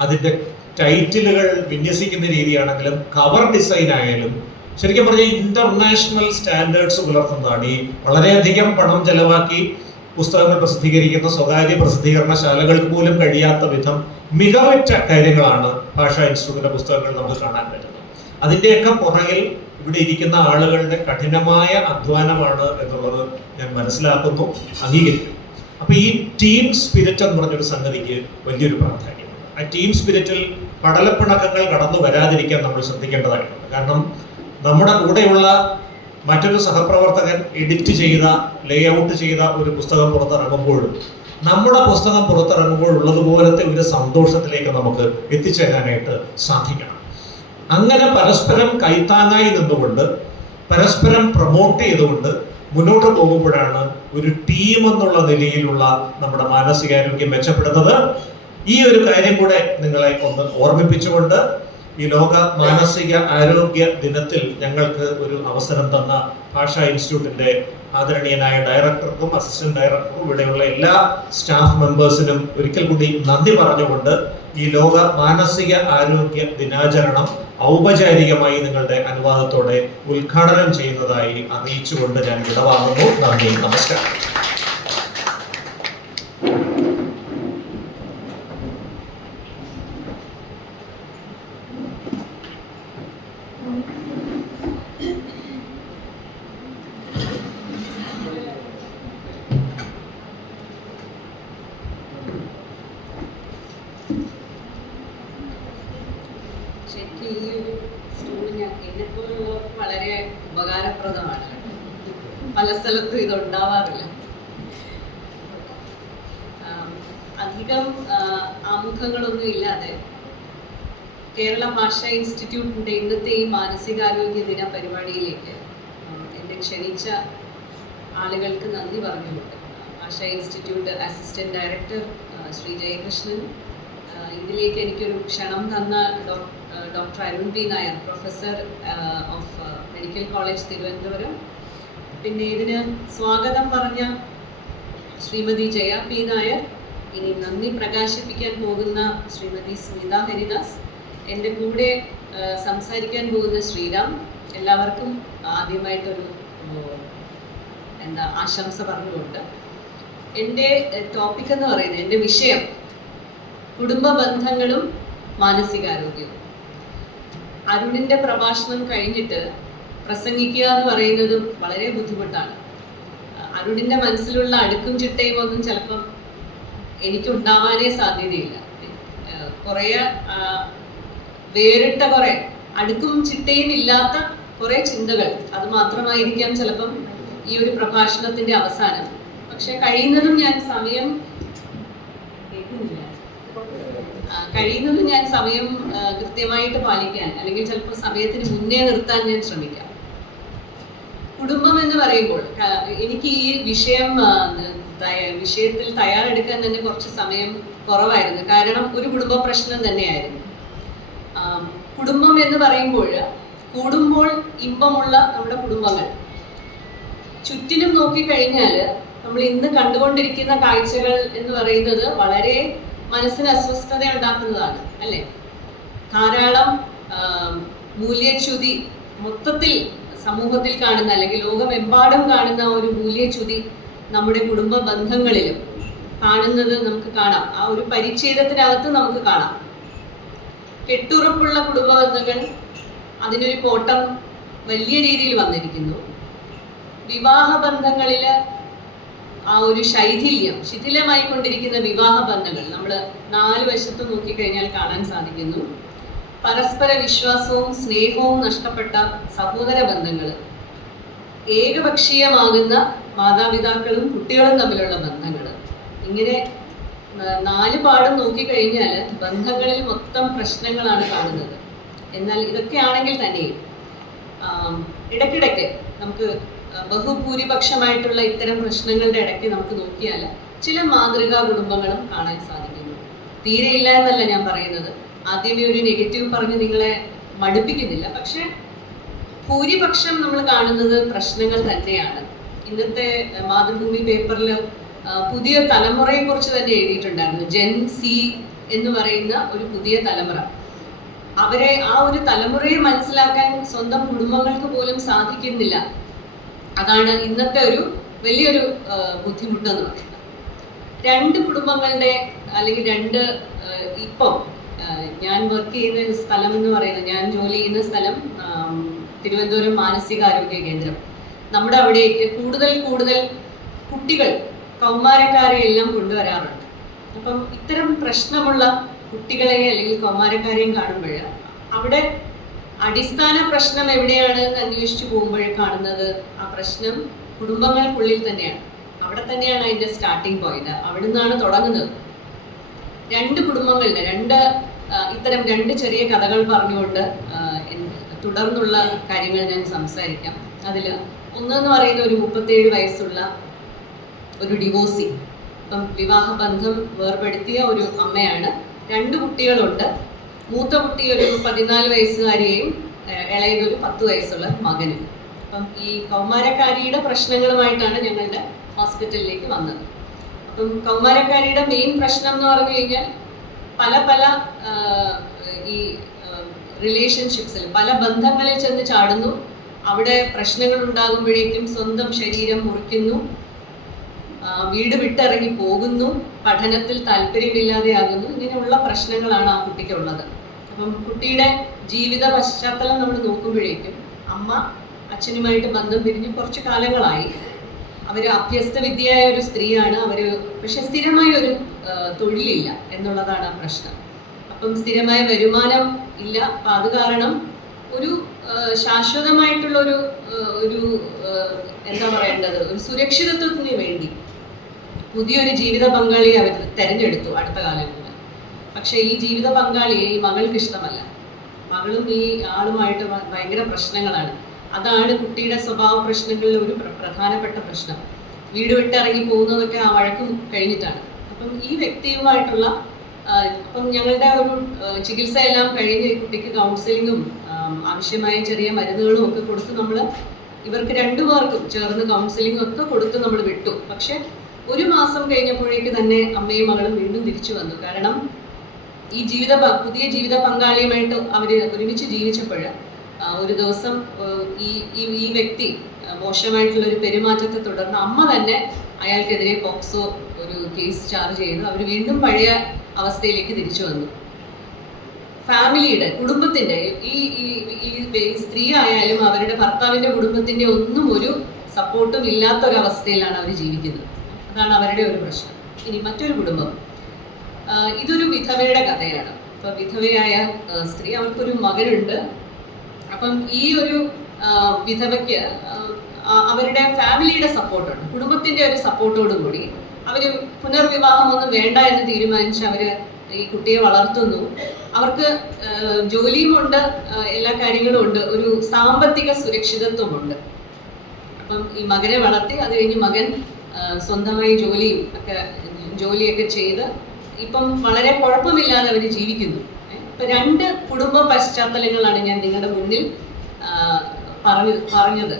അതിൻ്റെ ടൈറ്റിലുകൾ വിന്യസിക്കുന്ന രീതിയാണെങ്കിലും കവർ ഡിസൈൻ ആയാലും ശരിക്കും പറഞ്ഞാൽ ഇന്റർനാഷണൽ സ്റ്റാൻഡേർഡ്സ് പുലർത്തുന്നതാണ്. ഈ വളരെയധികം പണം ചെലവാക്കി പുസ്തകങ്ങൾ പ്രസിദ്ധീകരിക്കുന്ന സ്വകാര്യ പ്രസിദ്ധീകരണശാലകൾക്ക് പോലും കഴിയാത്ത വിധം മികവുറ്റ കാര്യങ്ങളാണ് ഭാഷാ ഇൻസ്റ്റിറ്റ്യൂട്ടിന്റെ പുസ്തകങ്ങൾ നമുക്ക് കാണാൻ പറ്റുന്നത്. അതിൻ്റെയൊക്കെ പുറകിൽ ഇവിടെ ഇരിക്കുന്ന ആളുകളുടെ കഠിനമായ അധ്വാനമാണ് എന്നുള്ളത് ഞാൻ മനസ്സിലാക്കുന്നു, അംഗീകരിക്കുന്നു. അപ്പൊ ഈ ടീം സ്പിരിറ്റ് എന്ന് പറഞ്ഞൊരു സംഗതിക്ക് വലിയൊരു പ്രാധാന്യമുണ്ട്. ആ ടീം സ്പിരിറ്റിൽ പടലപ്പിണക്കങ്ങൾ കടന്നു വരാതിരിക്കാൻ നമ്മൾ ശ്രദ്ധിക്കേണ്ടതായിട്ടുണ്ട്. കാരണം നമ്മുടെ കൂടെയുള്ള മറ്റൊരു സഹപ്രവർത്തകൻ എഡിറ്റ് ചെയ്ത, ലേഔട്ട് ചെയ്ത ഒരു പുസ്തകം പുറത്തിറങ്ങുമ്പോഴും നമ്മുടെ പുസ്തകം പുറത്തിറങ്ങുമ്പോൾ ഉള്ളതുപോലത്തെ ഒരു സന്തോഷത്തിലേക്ക് നമുക്ക് എത്തിച്ചേരാനായിട്ട് സാധിക്കണം. അങ്ങനെ പരസ്പരം കൈത്താങ്ങായി നിന്നുകൊണ്ട് പരസ്പരം പ്രൊമോട്ട് ചെയ്തുകൊണ്ട് മുന്നോട്ട് പോകുമ്പോഴാണ് ഒരു ടീം എന്നുള്ള നിലയിലുള്ള നമ്മുടെ മാനസികാരോഗ്യം മെച്ചപ്പെടുന്നത്. ഈ ഒരു കാര്യം കൂടെ നിങ്ങളെ ഒന്ന് ഓർമ്മിപ്പിച്ചുകൊണ്ട് ഈ ലോക മാനസിക ആരോഗ്യ ദിനത്തിൽ ഞങ്ങൾക്ക് ഒരു അവസരം തന്ന ഭാഷാ ഇൻസ്റ്റിറ്റ്യൂട്ടിന്റെ ആദരണീയനായ ഡയറക്ടർക്കും അസിസ്റ്റന്റ് ഡയറക്ടർക്കും ഇവിടെയുള്ള എല്ലാ സ്റ്റാഫ് മെമ്പേഴ്സിനും ഒരിക്കൽ കൂടി നന്ദി പറഞ്ഞുകൊണ്ട് ഈ ലോക മാനസിക ആരോഗ്യ ദിനാചരണം ഔപചാരികമായി നിങ്ങളുടെ അനുവാദത്തോടെ ഉദ്ഘാടനം ചെയ്യുന്നതായി അറിയിച്ചുകൊണ്ട് ഞാൻ വിടവാങ്ങുന്നു. നന്ദി, നമസ്കാരം. ശരിക്കും ഈ ഒരു സ്റ്റൂൾ എന്നെപ്പോലുള്ള വളരെ ഉപകാരപ്രദമാണ്. പല സ്ഥലത്തും ഇതുണ്ടാവാറില്ല. അധികം ആമുഖങ്ങളൊന്നും ഇല്ലാതെ കേരള ഭാഷാ ഇൻസ്റ്റിറ്റ്യൂട്ടിൻ്റെ ഇന്നത്തെ ഈ മാനസികാരോഗ്യ ദിന പരിപാടിയിലേക്ക് എന്നെ ക്ഷണിച്ച ആളുകൾക്ക് നന്ദി പറഞ്ഞുകൊണ്ട് ഭാഷാ institute assistant director Shri Jayakrishnan, ഇതിലേക്ക് എനിക്കൊരു ക്ഷണം തന്ന doctor Arun P Nair, professor of medical college Thiruvananthapuram. പിന്നെ ഇതിന് സ്വാഗതം പറഞ്ഞ ശ്രീമതി ജയ പി നായർ, ഇനി നന്ദി പ്രകാശിപ്പിക്കാൻ പോകുന്ന ശ്രീമതി സ്മിത ഹരിദാസ്, എൻ്റെ കൂടെ സംസാരിക്കാൻ പോകുന്ന ശ്രീരാം, എല്ലാവർക്കും ആദ്യമായിട്ടൊരു ആശംസ പറഞ്ഞുകൊണ്ട് എൻ്റെ ടോപ്പിക് എന്ന് പറയുന്നത്, എൻ്റെ വിഷയം കുടുംബ ബന്ധങ്ങളും മാനസികാരോഗ്യവും. അരുണിൻ്റെ പ്രഭാഷണം കഴിഞ്ഞിട്ട് പ്രസംഗിക്കുക എന്ന് പറയുന്നത് വളരെ ബുദ്ധിമുട്ടാണ്. അരുണിൻ്റെ മനസ്സിലുള്ള അടുക്കും ചിട്ടയും ഒന്നും ചിലപ്പം എനിക്കുണ്ടാവാനേ സാധ്യതയില്ല. കുറേ വേറിട്ട കുറേ അടുക്കും ചിട്ടയും ഇല്ലാത്ത കുറേ ചിന്തകൾ, അത് മാത്രമായിരിക്കാം ചിലപ്പം ഈ ഒരു പ്രഭാഷണത്തിൻ്റെ അവസാനം. പക്ഷെ കഴിയുന്നതും ഞാൻ സമയം കൃത്യമായിട്ട് പാലിക്കാൻ, അല്ലെങ്കിൽ ചിലപ്പോൾ സമയത്തിന് മുന്നേ നിർത്താൻ ഞാൻ ശ്രമിക്കാം. കുടുംബം എന്ന് പറയുമ്പോൾ എനിക്ക് ഈ വിഷയത്തിൽ തയ്യാറെടുക്കാൻ തന്നെ കുറച്ച് സമയം കുറവായിരുന്നു. കാരണം ഒരു കുടുംബ പ്രശ്നം തന്നെയായിരുന്നു. കുടുംബം എന്ന് പറയുമ്പോൾ കൂടുമ്പോൾ ഇമ്പമുള്ള നമ്മുടെ കുടുംബങ്ങൾ ചുറ്റിലും നോക്കിക്കഴിഞ്ഞാൽ നമ്മൾ ഇന്ന് കണ്ടുകൊണ്ടിരിക്കുന്ന കാഴ്ചകൾ എന്ന് പറയുന്നത് വളരെ മനസ്സിന് അസ്വസ്ഥത ഉണ്ടാക്കുന്നതാണ്, അല്ലേ? ധാരാളം മൂല്യച്യുതി മൊത്തത്തിൽ സമൂഹത്തിൽ കാണുന്ന, അല്ലെങ്കിൽ ലോകമെമ്പാടും കാണുന്ന ഒരു മൂല്യച്യുതി നമ്മുടെ കുടുംബ ബന്ധങ്ങളിലും കാണുന്നത് നമുക്ക് കാണാം. ആ ഒരു പരിച്ഛേദത്തിനകത്ത് നമുക്ക് കാണാം. കെട്ടുറപ്പുള്ള കുടുംബ ബന്ധങ്ങൾ, അതിനൊരു കോട്ടം വലിയ രീതിയിൽ വന്നിരിക്കുന്നു. വിവാഹ ബന്ധങ്ങളിൽ ആ ഒരു ശിഥിലമായി കൊണ്ടിരിക്കുന്ന വിവാഹ ബന്ധങ്ങൾ നമ്മൾ 4 വശത്തും നോക്കിക്കഴിഞ്ഞാൽ കാണാൻ സാധിക്കുന്നു. പരസ്പര വിശ്വാസവും സ്നേഹവും നഷ്ടപ്പെട്ട സഹോദര ബന്ധങ്ങൾ, ഏകപക്ഷീയമാകുന്ന മാതാപിതാക്കളും കുട്ടികളും തമ്മിലുള്ള ബന്ധങ്ങൾ, ഇങ്ങനെ 4 പാടും നോക്കിക്കഴിഞ്ഞാൽ ബന്ധങ്ങളിൽ മൊത്തം പ്രശ്നങ്ങളാണ് കാണുന്നത്. എന്നാൽ ഇതൊക്കെയാണെങ്കിൽ തന്നെയും ഇടയ്ക്കിടയ്ക്ക് നമുക്ക് ബഹുഭൂരിപക്ഷമായിട്ടുള്ള ഇത്തരം പ്രശ്നങ്ങളുടെ ഇടയ്ക്ക് നമുക്ക് നോക്കിയാൽ ചില മാതൃകാ കുടുംബങ്ങളും കാണാൻ സാധിക്കുന്നു. തീരെയില്ല എന്നല്ല ഞാൻ പറയുന്നത്, ആദ്യമേ ഒരു നെഗറ്റീവ് പറഞ്ഞ് നിങ്ങളെ മടുപ്പിക്കുന്നില്ല. പക്ഷെ ഭൂരിപക്ഷം നമ്മൾ കാണുന്നത് പ്രശ്നങ്ങൾ തന്നെയാണ്. ഇന്നത്തെ മാതൃഭൂമി പേപ്പറിൽ പുതിയ തലമുറയെ കുറിച്ച് തന്നെ എഴുതിയിട്ടുണ്ടായിരുന്നു. ജെൻ സി എന്ന് പറയുന്ന ഒരു പുതിയ തലമുറ. ആ ഒരു തലമുറയെ മനസ്സിലാക്കാൻ സ്വന്തം കുടുംബങ്ങൾക്ക് പോലും സാധിക്കുന്നില്ല. അതാണ് ഇന്നത്തെ ഒരു വലിയൊരു ബുദ്ധിമുട്ടെന്ന് പറയുന്നത്. 2 കുടുംബങ്ങളുടെ, അല്ലെങ്കിൽ ഇപ്പം ഞാൻ വർക്ക് ചെയ്യുന്ന സ്ഥലം എന്ന് പറയുന്നത്, ഞാൻ ജോലി ചെയ്യുന്ന സ്ഥലം തിരുവനന്തപുരം മാനസികാരോഗ്യ കേന്ദ്രം. നമ്മുടെ അവിടേക്ക് കൂടുതൽ കുട്ടികൾ, കൗമാരക്കാരെ എല്ലാം കൊണ്ടുവരാറുണ്ട്. അപ്പം ഇത്തരം പ്രശ്നമുള്ള കുട്ടികളെ അല്ലെങ്കിൽ കൗമാരക്കാരെയും കാണുമ്പോൾ അവിടെ അടിസ്ഥാന പ്രശ്നം എവിടെയാണ് എന്ന് അന്വേഷിച്ചു പോകുമ്പോൾ കാണുന്നത് ആ പ്രശ്നം കുടുംബങ്ങൾക്കുള്ളിൽ തന്നെയാണ്. അവിടെ തന്നെയാണ് അതിൻ്റെ സ്റ്റാർട്ടിങ് പോയിന്റ്. അവിടെ നിന്നാണ് തുടങ്ങുന്നത്. 2 കുടുംബങ്ങളുടെ ഇത്തരം 2 ചെറിയ കഥകൾ പറഞ്ഞുകൊണ്ട് തുടർന്നുള്ള കാര്യങ്ങൾ ഞാൻ സംസാരിക്കാം. അതിൽ ഒന്നെന്ന് പറയുന്ന ഒരു 37 വയസ്സുള്ള ഒരു ഡിവോഴ്സി, ഇപ്പം വിവാഹ ബന്ധം വേർപെടുത്തിയ ഒരു അമ്മയാണ്. 2 കുട്ടികളുണ്ട്. മൂത്ത കുട്ടി ഒരു 14 വയസ്സുകാരിയെയും ഇളയതൊരു 10 വയസ്സുള്ള മകനും. അപ്പം ഈ കൗമാരക്കാരിയുടെ പ്രശ്നങ്ങളുമായിട്ടാണ് ഞങ്ങളുടെ ഹോസ്പിറ്റലിലേക്ക് വന്നത്. അപ്പം കൗമാരക്കാരിയുടെ മെയിൻ പ്രശ്നം എന്ന് പറഞ്ഞു കഴിഞ്ഞാൽ പല ഈ റിലേഷൻഷിപ്സിൽ, പല ബന്ധങ്ങളിൽ ചെന്ന് ചാടുന്നു. അവിടെ പ്രശ്നങ്ങൾ ഉണ്ടാകുമ്പോഴേക്കും സ്വന്തം ശരീരം മുറിക്കുന്നു, വീട് വിട്ടിറങ്ങി പോകുന്നു, പഠനത്തിൽ താല്പര്യമില്ലാതെയാകുന്നു. ഇങ്ങനെയുള്ള പ്രശ്നങ്ങളാണ് ആ കുട്ടിക്കുള്ളത്. അപ്പം കുട്ടിയുടെ ജീവിത പശ്ചാത്തലം നമ്മൾ നോക്കുമ്പോഴേക്കും അമ്മ അച്ഛനുമായിട്ട് ബന്ധം പിരിഞ്ഞ് കുറച്ച് കാലങ്ങളായി. അവർ അഭ്യസ്ത വിദ്യയായ ഒരു സ്ത്രീയാണ്. പക്ഷെ സ്ഥിരമായ ഒരു തൊഴിലില്ല എന്നുള്ളതാണ് ആ പ്രശ്നം. അപ്പം സ്ഥിരമായ വരുമാനം ഇല്ല. അപ്പം അത് കാരണം ഒരു ശാശ്വതമായിട്ടുള്ള ഒരു എന്താ പറയേണ്ടത്, ഒരു സുരക്ഷിതത്വത്തിന് വേണ്ടി പുതിയൊരു ജീവിത പങ്കാളിയെ അവർ തിരഞ്ഞെടുത്തു അടുത്ത കാലങ്ങളിൽ. പക്ഷെ ഈ ജീവിത പങ്കാളിയെ ഈ മകൾക്ക് ഇഷ്ടമല്ല. മകളും ഈ ആളുമായിട്ട് ഭയങ്കര പ്രശ്നങ്ങളാണ്. അതാണ് കുട്ടിയുടെ സ്വഭാവ പ്രശ്നങ്ങളിൽ ഒരു പ്രധാനപ്പെട്ട പ്രശ്നം. വീട് വിട്ടിറങ്ങി പോകുന്നതൊക്കെ ആ വഴക്കും കഴിഞ്ഞിട്ടാണ്. അപ്പം ഈ വ്യക്തിയുമായിട്ടുള്ള അപ്പം ഞങ്ങളുടെ ഒരു ചികിത്സ എല്ലാം കഴിഞ്ഞ് ഈ കുട്ടിക്ക് കൗൺസിലിങ്ങും ആവശ്യമായ ചെറിയ മരുന്നുകളും ഒക്കെ കൊടുത്ത് നമ്മൾ ഇവർക്ക് രണ്ടുപേർക്കും ചേർന്ന് കൗൺസിലിംഗും ഒക്കെ കൊടുത്ത് നമ്മൾ വിട്ടു. പക്ഷെ ഒരു മാസം കഴിഞ്ഞപ്പോഴേക്ക് തന്നെ അമ്മയും മകളും വീണ്ടും തിരിച്ചു വന്നു. കാരണം ഈ പുതിയ ജീവിത പങ്കാളിയുമായിട്ട് അവർ ഒരുമിച്ച് ജീവിച്ചപ്പോൾ ഒരു ദിവസം ഈ വ്യക്തി മോശമായിട്ടുള്ള ഒരു പെരുമാറ്റത്തെ തുടർന്ന് അമ്മ തന്നെ അയാൾക്കെതിരെ പോക്സോ ഒരു കേസ് ചാർജ് ചെയ്തു. അവർ വീണ്ടും പഴയ അവസ്ഥയിലേക്ക് തിരിച്ചു വന്നു. ഫാമിലിയുടെ കുടുംബത്തിന്റെ ഈ സ്ത്രീ ആയാലും അവരുടെ ഭർത്താവിന്റെ കുടുംബത്തിന്റെ ഒന്നും ഒരു സപ്പോർട്ടും ഇല്ലാത്ത ഒരു അവസ്ഥയിലാണ് അവർ ജീവിക്കുന്നത്. അതാണ് അവരുടെ ഒരു പ്രശ്നം. ഇനി മറ്റൊരു കുടുംബം, ഇതൊരു വിധവയുടെ കഥയാണ്. അപ്പൊ വിധവയായ സ്ത്രീ, അവർക്കൊരു മകനുണ്ട്. അപ്പം ഈ ഒരു വിധവയ്ക്ക് അവരുടെ ഫാമിലിയുടെ സപ്പോർട്ടുണ്ട്, കുടുംബത്തിന്റെ ഒരു സപ്പോർട്ടോട് കൂടി അവര് പുനർവിവാഹം ഒന്നും വേണ്ട എന്ന് തീരുമാനിച്ച് അവര് ഈ കുട്ടിയെ വളർത്തുന്നു. അവർക്ക് ജോലിയുമുണ്ട്, എല്ലാ കാര്യങ്ങളും ഉണ്ട്, ഒരു സാമ്പത്തിക സുരക്ഷിതത്വമുണ്ട്. അപ്പം ഈ മകനെ വളർത്തി അത് കഴിഞ്ഞ് മകൻ സ്വന്തമായി ജോലിയൊക്കെ ചെയ്ത് ഇപ്പം വളരെ കുഴപ്പമില്ലാതെ അവർ ജീവിക്കുന്നു. ഇപ്പൊ രണ്ട് കുടുംബ പശ്ചാത്തലങ്ങളാണ് ഞാൻ നിങ്ങളുടെ മുന്നിൽ പറഞ്ഞത്.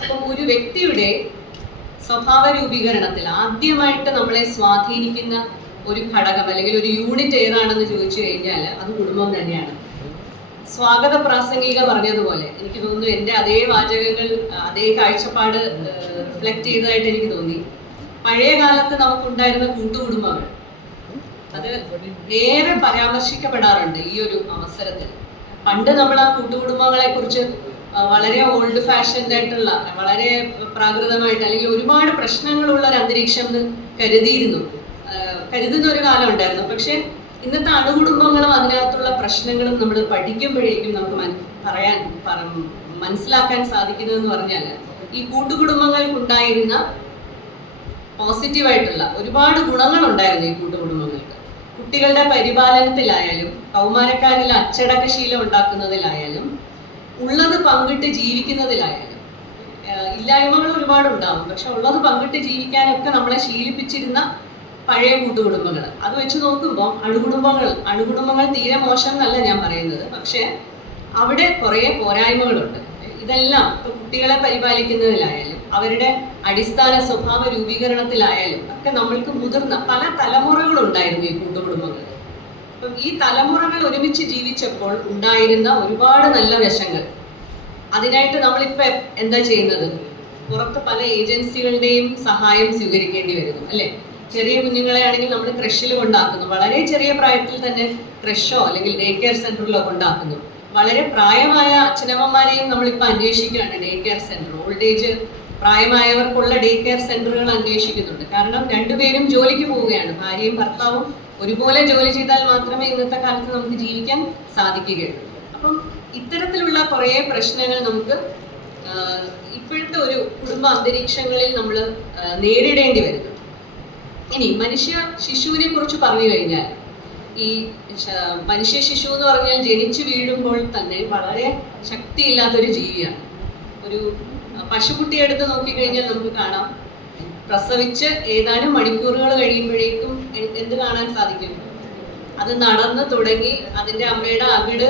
അപ്പം ഒരു വ്യക്തിയുടെ സ്വഭാവ രൂപീകരണത്തിൽ ആദ്യമായിട്ട് നമ്മളെ സ്വാധീനിക്കുന്ന ഒരു ഘടകം അല്ലെങ്കിൽ ഒരു യൂണിറ്റ് ഏതാണെന്ന് ചോദിച്ചു കഴിഞ്ഞാൽ അത് കുടുംബം തന്നെയാണ്. സ്വാഗത പ്രാസംഗിക പറഞ്ഞതുപോലെ എനിക്ക് തോന്നുന്നു എൻ്റെ അതേ വാചകങ്ങൾ അതേ കാഴ്ചപ്പാട് റിഫ്ലക്ട് ചെയ്തതായിട്ട് എനിക്ക് തോന്നി. പഴയ കാലത്ത് നമുക്കുണ്ടായിരുന്ന കൂട്ടുകുടുംബങ്ങൾ അത് ഏറെ പരാമർശിക്കപ്പെടാറുണ്ട് ഈ ഒരു അവസരത്തിൽ. പണ്ട് നമ്മൾ ആ കൂട്ടുകുടുംബങ്ങളെ കുറിച്ച് വളരെ ഓൾഡ് ഫാഷൻഡ് ആയിട്ടുള്ള, വളരെ പ്രാകൃതമായിട്ട് അല്ലെങ്കിൽ ഒരുപാട് പ്രശ്നങ്ങളുള്ള ഒരു അന്തരീക്ഷം കരുതുന്ന ഒരു കാലം ഉണ്ടായിരുന്നു. പക്ഷെ ഇന്നത്തെ അണുകുടുംബങ്ങളും അതിനകത്തുള്ള പ്രശ്നങ്ങളും നമ്മൾ പഠിക്കുമ്പോഴേക്കും നമുക്ക് മനസ്സിലാക്കാൻ സാധിക്കുന്നതെന്ന് പറഞ്ഞാൽ ഈ കൂട്ടുകുടുംബങ്ങൾക്കുണ്ടായിരുന്ന പോസിറ്റീവായിട്ടുള്ള ഒരുപാട് ഗുണങ്ങളുണ്ടായിരുന്നു. ഈ കൂട്ടുകുടുംബങ്ങൾക്ക് കുട്ടികളുടെ പരിപാലനത്തിലായാലും കൗമാരക്കാരിൽ അച്ചടക്കശീലം ഉണ്ടാക്കുന്നതിലായാലും ഉള്ളത് പങ്കിട്ട് ജീവിക്കുന്നതിലായാലും ഇല്ലായ്മകൾ ഒരുപാടുണ്ടാവും. പക്ഷെ ഉള്ളത് പങ്കിട്ട് ജീവിക്കാനൊക്കെ നമ്മളെ ശീലിപ്പിച്ചിരുന്ന പഴയ കൂട്ടുകുടുംബങ്ങൾ അത് വെച്ച് നോക്കുമ്പോൾ അണുകുടുംബങ്ങൾ തീരെ മോശം എന്നല്ല ഞാൻ പറയുന്നത്. പക്ഷെ അവിടെ കുറേ പോരായ്മകളുണ്ട്. ഇതെല്ലാം ഇപ്പൊ കുട്ടികളെ പരിപാലിക്കുന്നതിലായാലും അവരുടെ അടിസ്ഥാന സ്വഭാവ രൂപീകരണത്തിലായാലും ഒക്കെ നമ്മൾക്ക് മുതിർന്ന പല തലമുറകളുണ്ടായിരുന്നു ഈ കൂട്ടുകുടുംബങ്ങൾ. അപ്പം ഈ തലമുറകൾ ഒരുമിച്ച് ജീവിച്ചപ്പോൾ ഉണ്ടായിരുന്ന ഒരുപാട് നല്ല വശങ്ങൾ, അതിനായിട്ട് നമ്മളിപ്പോ എന്താ ചെയ്യുന്നത്? പുറത്ത് പല ഏജൻസികളുടെയും സഹായം സ്വീകരിക്കേണ്ടി വരുന്നു അല്ലെ? ചെറിയ കുഞ്ഞുങ്ങളെ ആണെങ്കിൽ നമ്മൾ ക്രഷിൽ കൊണ്ടാക്കുന്നു, വളരെ ചെറിയ പ്രായത്തിൽ തന്നെ ക്രഷോ അല്ലെങ്കിൽ ഡേ കെയർ സെന്ററിലോ കൊണ്ടാക്കുന്നു. വളരെ പ്രായമായ അച്ഛനമ്മമാരെയും നമ്മളിപ്പോൾ അന്വേഷിക്കുകയാണ്. Day care centre, old age പ്രായമായവർക്കുള്ള ഡേ കെയർ സെന്ററുകൾ അന്വേഷിക്കുന്നുണ്ട്. കാരണം രണ്ടുപേരും ജോലിക്ക് പോവുകയാണ്, ഭാര്യയും ഭർത്താവും ഒരുപോലെ ജോലി ചെയ്താൽ മാത്രമേ ഇന്നത്തെ കാലത്ത് നമുക്ക് ജീവിക്കാൻ സാധിക്കുകയുള്ളൂ. അപ്പം ഇത്തരത്തിലുള്ള കുറേ പ്രശ്നങ്ങൾ നമുക്ക് ഇപ്പോഴത്തെ ഒരു കുടുംബ അന്തരീക്ഷങ്ങളിൽ നമ്മൾ നേരിടേണ്ടി വരുന്നു. ഇനി മനുഷ്യ ശിശുവിനെ കുറിച്ച് പറഞ്ഞു കഴിഞ്ഞാൽ, ഈ മനുഷ്യ ശിശു എന്ന് പറഞ്ഞാൽ ജനിച്ചു വീഴുമ്പോൾ തന്നെ വളരെ ശക്തിയില്ലാത്തൊരു ജീവിയാണ്. ഒരു പശുക്കുട്ടി എടുത്ത് നോക്കിക്കഴിഞ്ഞാൽ നമുക്ക് കാണാം, പ്രസവിച്ച് ഏതാനും മണിക്കൂറുകൾ കഴിയുമ്പോഴേക്കും എന്ത് കാണാൻ സാധിക്കും? അത് നടന്ന് തുടങ്ങി അതിൻ്റെ അമ്മയുടെ അകിട്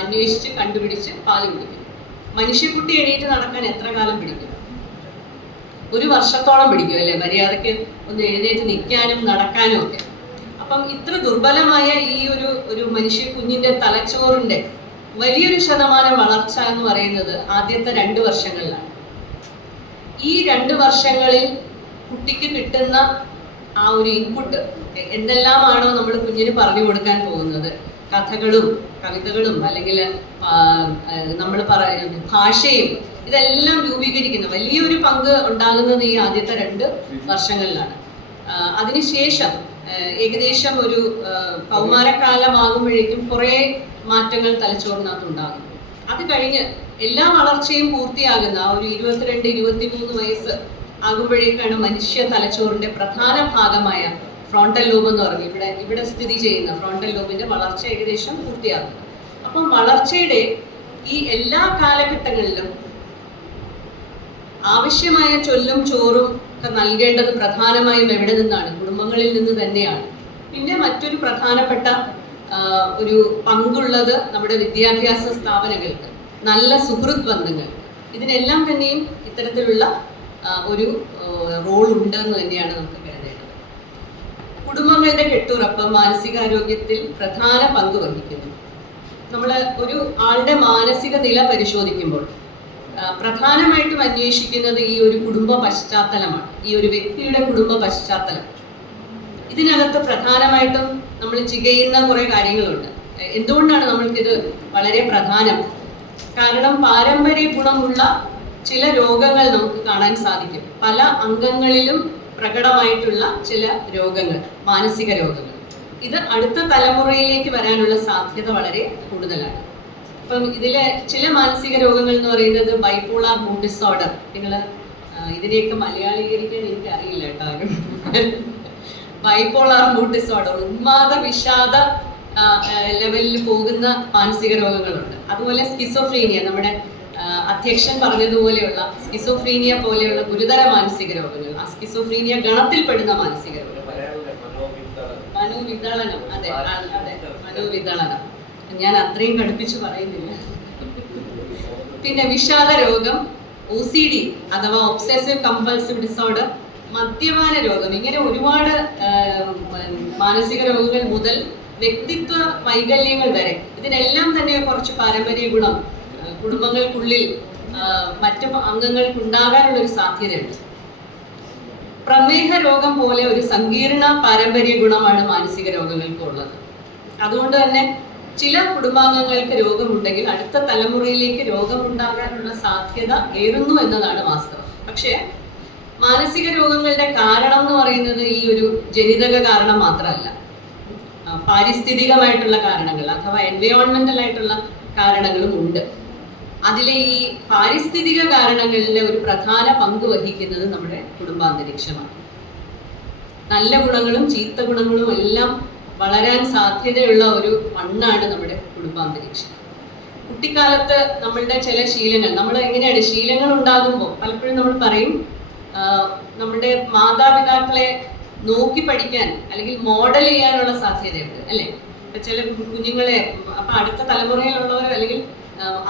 അന്വേഷിച്ച് കണ്ടുപിടിച്ച് പാല് കുടിക്കും. മനുഷ്യക്കുട്ടി എണീറ്റ് നടക്കാൻ എത്ര കാലം പിടിക്കും? ഒരു വർഷത്തോളം പിടിക്കും അല്ലേ, മര്യാദയ്ക്ക് ഒന്ന് എഴുന്നേറ്റ് നിൽക്കാനും നടക്കാനും ഒക്കെ. അപ്പം ഇത്ര ദുർബലമായ ഈ ഒരു മനുഷ്യ കുഞ്ഞിന്റെ തലച്ചോറിന്റെ വലിയൊരു ശതമാനം വളർച്ച എന്ന് പറയുന്നത് ആദ്യത്തെ 2 വർഷങ്ങളിലാണ്. ഈ 2 വർഷങ്ങളിൽ കുട്ടിക്ക് കിട്ടുന്ന ആ ഒരു ഇൻപുട്ട് എന്തെല്ലാമാണോ നമ്മൾ കുഞ്ഞിന് പറഞ്ഞു കൊടുക്കാൻ പോകുന്നത്, കഥകളും കവിതകളും അല്ലെങ്കിൽ നമ്മൾ ഭാഷയും, ഇതെല്ലാം രൂപീകരിക്കുന്ന വലിയൊരു പങ്ക് ഉണ്ടാകുന്നത് ഈ ആദ്യത്തെ 2 വർഷങ്ങളിലാണ്. അതിനുശേഷം ഏകദേശം ഒരു കൗമാരക്കാലമാകുമ്പോഴേക്കും കുറേ മാറ്റങ്ങൾ തലച്ചോറിനകത്ത് ഉണ്ടാകും. അത് കഴിഞ്ഞ് എല്ലാ വളർച്ചയും പൂർത്തിയാകുന്ന ആ ഒരു 22-23 വയസ്സ് ആകുമ്പോഴേക്കാണ് മനുഷ്യ തലച്ചോറിന്റെ പ്രധാന ഭാഗമായ ഫ്രോണ്ടൽ ലോബ് എന്ന് പറഞ്ഞ് ഇവിടെ സ്ഥിതി ചെയ്യുന്ന ഫ്രോണ്ടൽ ലോബിന്റെ വളർച്ച ഏകദേശം പൂർത്തിയാകുന്നത്. അപ്പം വളർച്ചയുടെ ഈ എല്ലാ കാലഘട്ടങ്ങളിലും ആവശ്യമായ ചൊല്ലും ചോറും ഒക്കെ നൽകേണ്ടത് പ്രധാനമായും എവിടെ നിന്നാണ്? കുടുംബങ്ങളിൽ നിന്ന് തന്നെയാണ്. പിന്നെ മറ്റൊരു പ്രധാനപ്പെട്ട ഒരു പങ്കുള്ളത് നമ്മുടെ വിദ്യാഭ്യാസ സ്ഥാപനങ്ങൾക്ക്, നല്ല സുഹൃത്ത് ബന്ധങ്ങൾ, ഇതിനെല്ലാം തന്നെയും ഇത്തരത്തിലുള്ള ഒരു റോൾ ഉണ്ടെന്ന് തന്നെയാണ് നമുക്ക് കരുതേണ്ടത്. കുടുംബങ്ങളുടെ കെട്ടുറപ്പ് മാനസികാരോഗ്യത്തിൽ പ്രധാന പങ്ക് വഹിക്കുന്നു. നമ്മൾ ഒരു ആളുടെ മാനസിക നില പരിശോധിക്കുമ്പോൾ പ്രധാനമായിട്ടും അന്വേഷിക്കുന്നത് ഈ ഒരു കുടുംബ പശ്ചാത്തലമാണ്, ഈ ഒരു വ്യക്തിയുടെ കുടുംബ പശ്ചാത്തലം. ഇതിനകത്ത് പ്രധാനമായിട്ടും നമ്മൾ ചെയ്യുന്ന കുറേ കാര്യങ്ങളുണ്ട്. എന്തുകൊണ്ടാണ് നമ്മൾക്കിത് വളരെ പ്രധാനം? കാരണം പാരമ്പര്യ ഗുണമുള്ള ചില രോഗങ്ങൾ നമുക്ക് കാണാൻ സാധിക്കും. പല അംഗങ്ങളിലും പ്രകടമായിട്ടുള്ള ചില രോഗങ്ങൾ, മാനസിക രോഗങ്ങൾ, ഇത് അടുത്ത തലമുറയിലേക്ക് വരാനുള്ള സാധ്യത വളരെ കൂടുതലാണ്. അപ്പം ഇതിലെ ചില മാനസിക രോഗങ്ങൾ എന്ന് പറയുന്നത് ബൈപോളാർ മൂഡ് ഡിസോർഡർ. നിങ്ങൾ ഇതിനെയൊക്കെ മലയാളീകരിക്കാൻ എനിക്ക് അറിയില്ല കേട്ടോ. ബൈപോളാർ മൂഡ് ഡിസോർഡർ, ഉന്മാദ വിഷാദ ലെവലിൽ പോകുന്ന മാനസിക രോഗങ്ങളുണ്ട്. അതുപോലെ സ്കിസോഫ്രീനിയ, നമ്മുടെ അധ്യക്ഷൻ പറഞ്ഞതുപോലെയുള്ള സ്കിസോഫ്രീനിയ പോലെയുള്ള ഗുരുതര മാനസിക രോഗങ്ങൾ, ആ സ്കിസോഫ്രീനിയ ഗണത്തിൽപ്പെടുന്ന മാനസിക രോഗങ്ങൾ. മനോവിതളനം, അതെ അതെ, മനോവിതളനം ഞാൻ അത്രയും കടുപ്പിച്ച് പറയുന്നില്ല. പിന്നെ വിഷാദ രോഗം, OCD അഥവാ ഒബ്സസീവ് കമ്പൾസീവ് ഡിസോർഡർ, മദ്യപാന രോഗം, ഇങ്ങനെ ഒരുപാട് മാനസിക രോഗങ്ങൾ മുതൽ വ്യക്തിത്വ വൈകല്യങ്ങൾ വരെ ഇതിനെല്ലാം തന്നെ കുറച്ച് പാരമ്പര്യ ഗുണം കുടുംബങ്ങൾക്കുള്ളിൽ മറ്റു അംഗങ്ങൾക്ക് ഉണ്ടാകാനുള്ള ഒരു സാധ്യതയുണ്ട്. പ്രമേഹ രോഗം പോലെ ഒരു സങ്കീർണ പാരമ്പര്യ ഗുണമാണ് മാനസിക രോഗങ്ങൾക്ക് ഉള്ളത്. അതുകൊണ്ട് തന്നെ ചില കുടുംബാംഗങ്ങൾക്ക് രോഗമുണ്ടെങ്കിൽ അടുത്ത തലമുറയിലേക്ക് രോഗമുണ്ടാകാനുള്ള സാധ്യത ഏറുന്നു എന്നതാണ് വാസ്തവം. പക്ഷേ മാനസിക രോഗങ്ങളുടെ കാരണം എന്ന് പറയുന്നത് ഈ ഒരു ജനിതക കാരണം മാത്രമല്ല, പാരിസ്ഥിതികമായിട്ടുള്ള കാരണങ്ങൾ അഥവാ എൻവയോൺമെന്റൽ ആയിട്ടുള്ള കാരണങ്ങളും ഉണ്ട്. അതിലെ ഈ പാരിസ്ഥിതിക കാരണങ്ങളിലെ ഒരു പ്രധാന പങ്ക് വഹിക്കുന്നത് നമ്മുടെ കുടുംബാന്തരീക്ഷമാണ്. നല്ല ഗുണങ്ങളും ചീത്ത ഗുണങ്ങളും എല്ലാം വളരാൻ സാധ്യതയുള്ള ഒരു മണ്ണാണ് നമ്മുടെ കുടുംബാന്തരീക്ഷം. കുട്ടിക്കാലത്ത് നമ്മളുടെ ചില ശീലങ്ങൾ, നമ്മൾ എങ്ങനെയാണ് ശീലങ്ങൾ ഉണ്ടാകുമ്പോൾ പലപ്പോഴും നമ്മൾ പറയും നമ്മുടെ മാതാപിതാക്കളെ നോക്കി പഠിക്കാൻ അല്ലെങ്കിൽ മോഡൽ ചെയ്യാനുള്ള സാധ്യതയുണ്ട്, അല്ലേ? ഇപ്പൊ ചില കുഞ്ഞുങ്ങളെ അപ്പൊ അടുത്ത തലമുറയിലുള്ളവരോ അല്ലെങ്കിൽ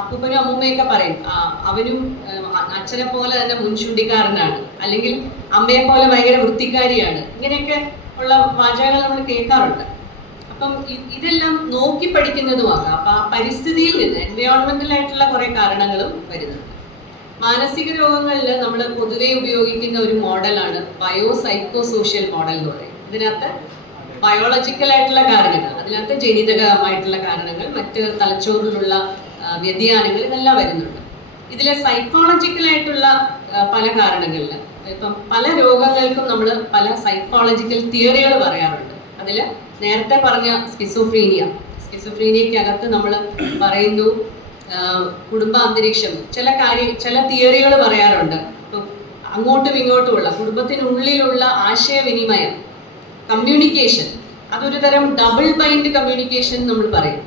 അപ്പൂപ്പനും അമ്മൂമ്മയൊക്കെ പറയും അവനും അച്ഛനെ പോലെ തന്നെ മുൻചൂണ്ടിക്കാരനാണ്, അല്ലെങ്കിൽ അമ്മയെ പോലെ ഭയങ്കര വൃത്തിക്കാരിയാണ്, ഇങ്ങനെയൊക്കെ ഉള്ള വാചകങ്ങൾ നമ്മൾ കേൾക്കാറുണ്ട്. അപ്പം ഇതെല്ലാം നോക്കി പഠിക്കുന്നതുമാകാം. അപ്പൊ ആ പരിസ്ഥിതിയിൽ നിന്ന് എൻവയോൺമെന്റൽ ആയിട്ടുള്ള കുറെ കാരണങ്ങളും വരുന്നുണ്ട്. മാനസിക രോഗങ്ങളിൽ നമ്മൾ പൊതുവെ ഉപയോഗിക്കുന്ന ഒരു മോഡലാണ് ബയോ സൈക്കോ സോഷ്യൽ മോഡൽ എന്ന് പറയും. ഇതിനകത്ത് ബയോളജിക്കൽ ആയിട്ടുള്ള കാരണങ്ങൾ, അതിനകത്ത് ജനിതകമായിട്ടുള്ള കാരണങ്ങൾ, മറ്റ് തലച്ചോറിലുള്ള വ്യതിയാനങ്ങൾ, ഇതെല്ലാം വരുന്നുണ്ട്. ഇതിലെ സൈക്കോളജിക്കൽ ആയിട്ടുള്ള പല കാരണങ്ങളിൽ ഇപ്പം പല രോഗങ്ങൾക്കും നമ്മൾ പല സൈക്കോളജിക്കൽ തിയറികൾ പറയാറുണ്ട്. അതിൽ നേരത്തെ പറഞ്ഞ സ്കിസോഫ്രീനിയക്കകത്ത് നമ്മൾ പറയുന്നു കുടുംബാന്തരീക്ഷം, ചില തിയറികൾ പറയാറുണ്ട്. ഇപ്പം അങ്ങോട്ടും ഇങ്ങോട്ടുമുള്ള കുടുംബത്തിനുള്ളിലുള്ള ആശയവിനിമയം, കമ്മ്യൂണിക്കേഷൻ, അതൊരു തരം ഡബിൾ മൈൻഡ് കമ്മ്യൂണിക്കേഷൻ നമ്മൾ പറയും.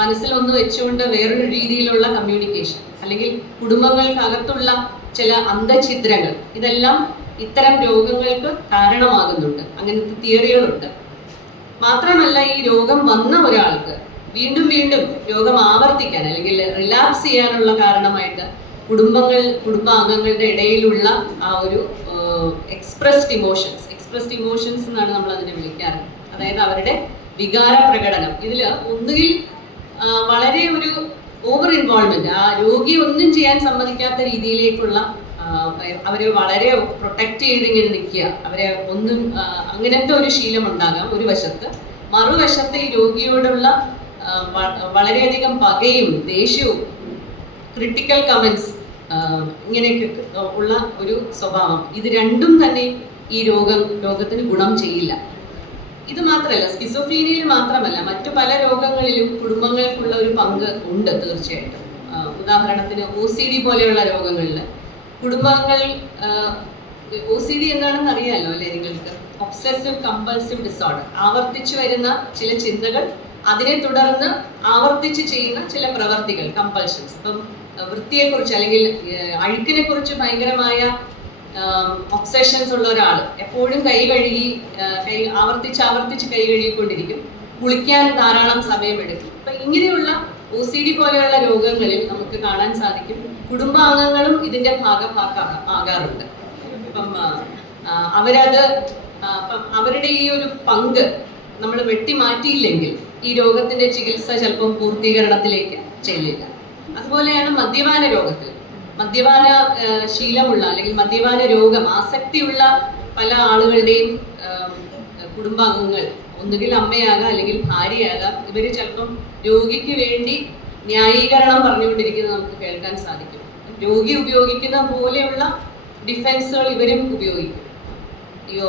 മനസ്സിലൊന്ന് വെച്ചുകൊണ്ട് വേറൊരു രീതിയിലുള്ള കമ്മ്യൂണിക്കേഷൻ, അല്ലെങ്കിൽ കുടുംബങ്ങൾക്കകത്തുള്ള ചില അന്തഛിദ്രങ്ങൾ, ഇതെല്ലാം ഇത്തരം രോഗങ്ങൾക്ക് കാരണമാകുന്നുണ്ട്. അങ്ങനത്തെ തിയറികളുണ്ട്. മാത്രമല്ല ഈ രോഗം വന്ന ഒരാൾക്ക് വീണ്ടും വീണ്ടും രോഗം ആവർത്തിക്കാൻ അല്ലെങ്കിൽ റിലാപ്സ് ചെയ്യാനുള്ള കാരണമായിട്ട് കുടുംബാംഗങ്ങളുടെ ഇടയിലുള്ള ആ ഒരു എക്സ്പ്രസ്ഡ് ഇമോഷൻസ് എന്നാണ് നമ്മൾ അതിനെ വിളിക്കാറ്. അതായത് അവരുടെ വികാര പ്രകടനം. ഇതിൽ ഒന്നുകിൽ വളരെ ഒരു ഓവർ ഇൻവോൾവ്മെന്റ്, ആ രോഗി ഒന്നും ചെയ്യാൻ സമ്മതിക്കാത്ത രീതിയിലേക്കുള്ള, അവരെ വളരെ പ്രൊട്ടക്ട് ചെയ്തിങ്ങനെ നിൽക്കുക, അവരെ ഒന്നും അങ്ങനത്തെ ഒരു ശീലം ഉണ്ടാകാം ഒരു വശത്ത്. മറുവശത്ത് ഈ രോഗിയോടുള്ള വളരെയധികം പകയും ദേഷ്യവും, ക്രിട്ടിക്കൽ കമന്റ്സ്, ഇങ്ങനെയൊക്കെ ഉള്ള ഒരു സ്വഭാവം, ഇത് രണ്ടും തന്നെ ഈ രോഗത്തിന് ഗുണം ചെയ്യില്ല. ഇത് മാത്രമല്ല, സ്കിസോഫ്രീനിയയിൽ മാത്രമല്ല, മറ്റു പല രോഗങ്ങളിലും കുടുംബങ്ങൾക്കുള്ള ഒരു പങ്ക് ഉണ്ട് തീർച്ചയായിട്ടും. ഉദാഹരണത്തിന് OCD പോലെയുള്ള രോഗങ്ങളിൽ കുടുംബങ്ങൾ, OCD എന്താണെന്ന് അറിയാമല്ലോ അല്ലേ നിങ്ങൾക്ക്? ഒബ്സസീവ് കമ്പൾസീവ് ഡിസോർഡർ, ആവർത്തിച്ചു വരുന്ന ചില ചിന്തകൾ, അതിനെ തുടർന്ന് ആവർത്തിച്ച് ചെയ്യുന്ന ചില പ്രവർത്തികൾ, കമ്പൾഷൻസ്. ഇപ്പം വൃത്തിയെക്കുറിച്ച് അല്ലെങ്കിൽ അഴുക്കിനെ കുറിച്ച് ഭയങ്കരമായ ഒബ്സെഷൻസ് ഉള്ള ഒരാൾ എപ്പോഴും കൈ ആവർത്തിച്ച് കൈ കഴുകിക്കൊണ്ടിരിക്കും, കുളിക്കാൻ ധാരാളം സമയമെടുക്കും. അപ്പം ഇങ്ങനെയുള്ള OCD പോലെയുള്ള രോഗങ്ങളിൽ നമുക്ക് കാണാൻ സാധിക്കും കുടുംബാംഗങ്ങളും ഇതിന്റെ ആകാറുണ്ട്. അപ്പം അവരുടെ ഈ ഒരു പങ്ക് നമ്മൾ വെട്ടിമാറ്റിയില്ലെങ്കിൽ ഈ രോഗത്തിന്റെ ചികിത്സ ചിലപ്പം പൂർത്തീകരണത്തിലേക്ക് ചെല്ലില്ല. അതുപോലെയാണ് മദ്യപാന രോഗത്തിൽ. മദ്യപാന ശീലമുള്ള അല്ലെങ്കിൽ മദ്യപാന രോഗം ആസക്തിയുള്ള പല ആളുകളുടെയും കുടുംബാംഗങ്ങൾ, ഒന്നുകിൽ അമ്മയാകാം അല്ലെങ്കിൽ ഭാര്യയാകാം, ഇവർ ചിലപ്പം രോഗിക്ക് വേണ്ടി ന്യായീകരണം പറഞ്ഞുകൊണ്ടിരിക്കുന്നത് നമുക്ക് കേൾക്കാൻ സാധിക്കും. രോഗി ഉപയോഗിക്കുന്ന പോലെയുള്ള ഡിഫൻസുകൾ ഇവരും ഉപയോഗിക്കും. അയ്യോ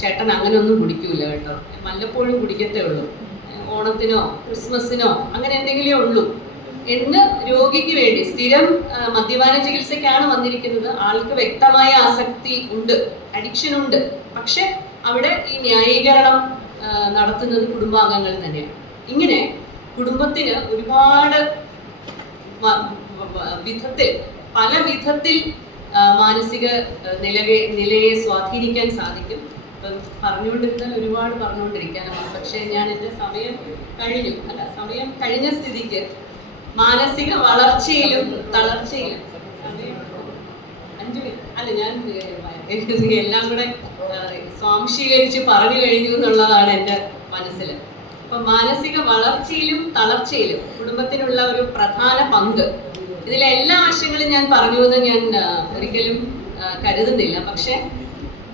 ചേട്ടൻ അങ്ങനെ ഒന്നും കുടിക്കൂല കേട്ടോ, വല്ലപ്പോഴും കുടിക്കത്തേ ഉള്ളൂ, ഓണത്തിനോ ക്രിസ്മസിനോ അങ്ങനെ എന്തെങ്കിലും ഉള്ളൂ എന്ന് രോഗിക്ക് വേണ്ടി. സ്ഥിരം മദ്യപാന ചികിത്സയ്ക്കാണ് വന്നിരിക്കുന്നത്, ആൾക്ക് വ്യക്തമായ ആസക്തി ഉണ്ട്, അഡിക്ഷൻ ഉണ്ട്, പക്ഷെ അവിടെ ഈ ന്യായീകരണം നടത്തുന്നത് കുടുംബാംഗങ്ങൾ തന്നെയാണ്. ഇങ്ങനെ കുടുംബത്തിന് ഒരുപാട് പല വിധത്തിൽ മാനസിക നിലയെ സ്വാധീനിക്കാൻ സാധിക്കും. ഇപ്പം പറഞ്ഞുകൊണ്ടിരുന്നാൽ ഒരുപാട് പറഞ്ഞുകൊണ്ടിരിക്കാനാണ്, പക്ഷേ ഞാൻ എൻ്റെ സമയം കഴിഞ്ഞ സ്ഥിതിക്ക് മാനസിക വളർച്ചയിലും തളർച്ചയിലും ഞാൻ എല്ലാം കൂടെ സ്വാംശീകരിച്ച് പറഞ്ഞു കഴിഞ്ഞു എന്നുള്ളതാണ് എൻ്റെ മനസ്സിൽ. അപ്പൊ മാനസിക വളർച്ചയിലും തളർച്ചയിലും കുടുംബത്തിനുള്ള ഒരു പ്രധാന പങ്ക്, ഇതിലെ എല്ലാ ആശയങ്ങളും ഞാൻ പറഞ്ഞു എന്ന് ഞാൻ ഒരിക്കലും കരുതുന്നില്ല, പക്ഷെ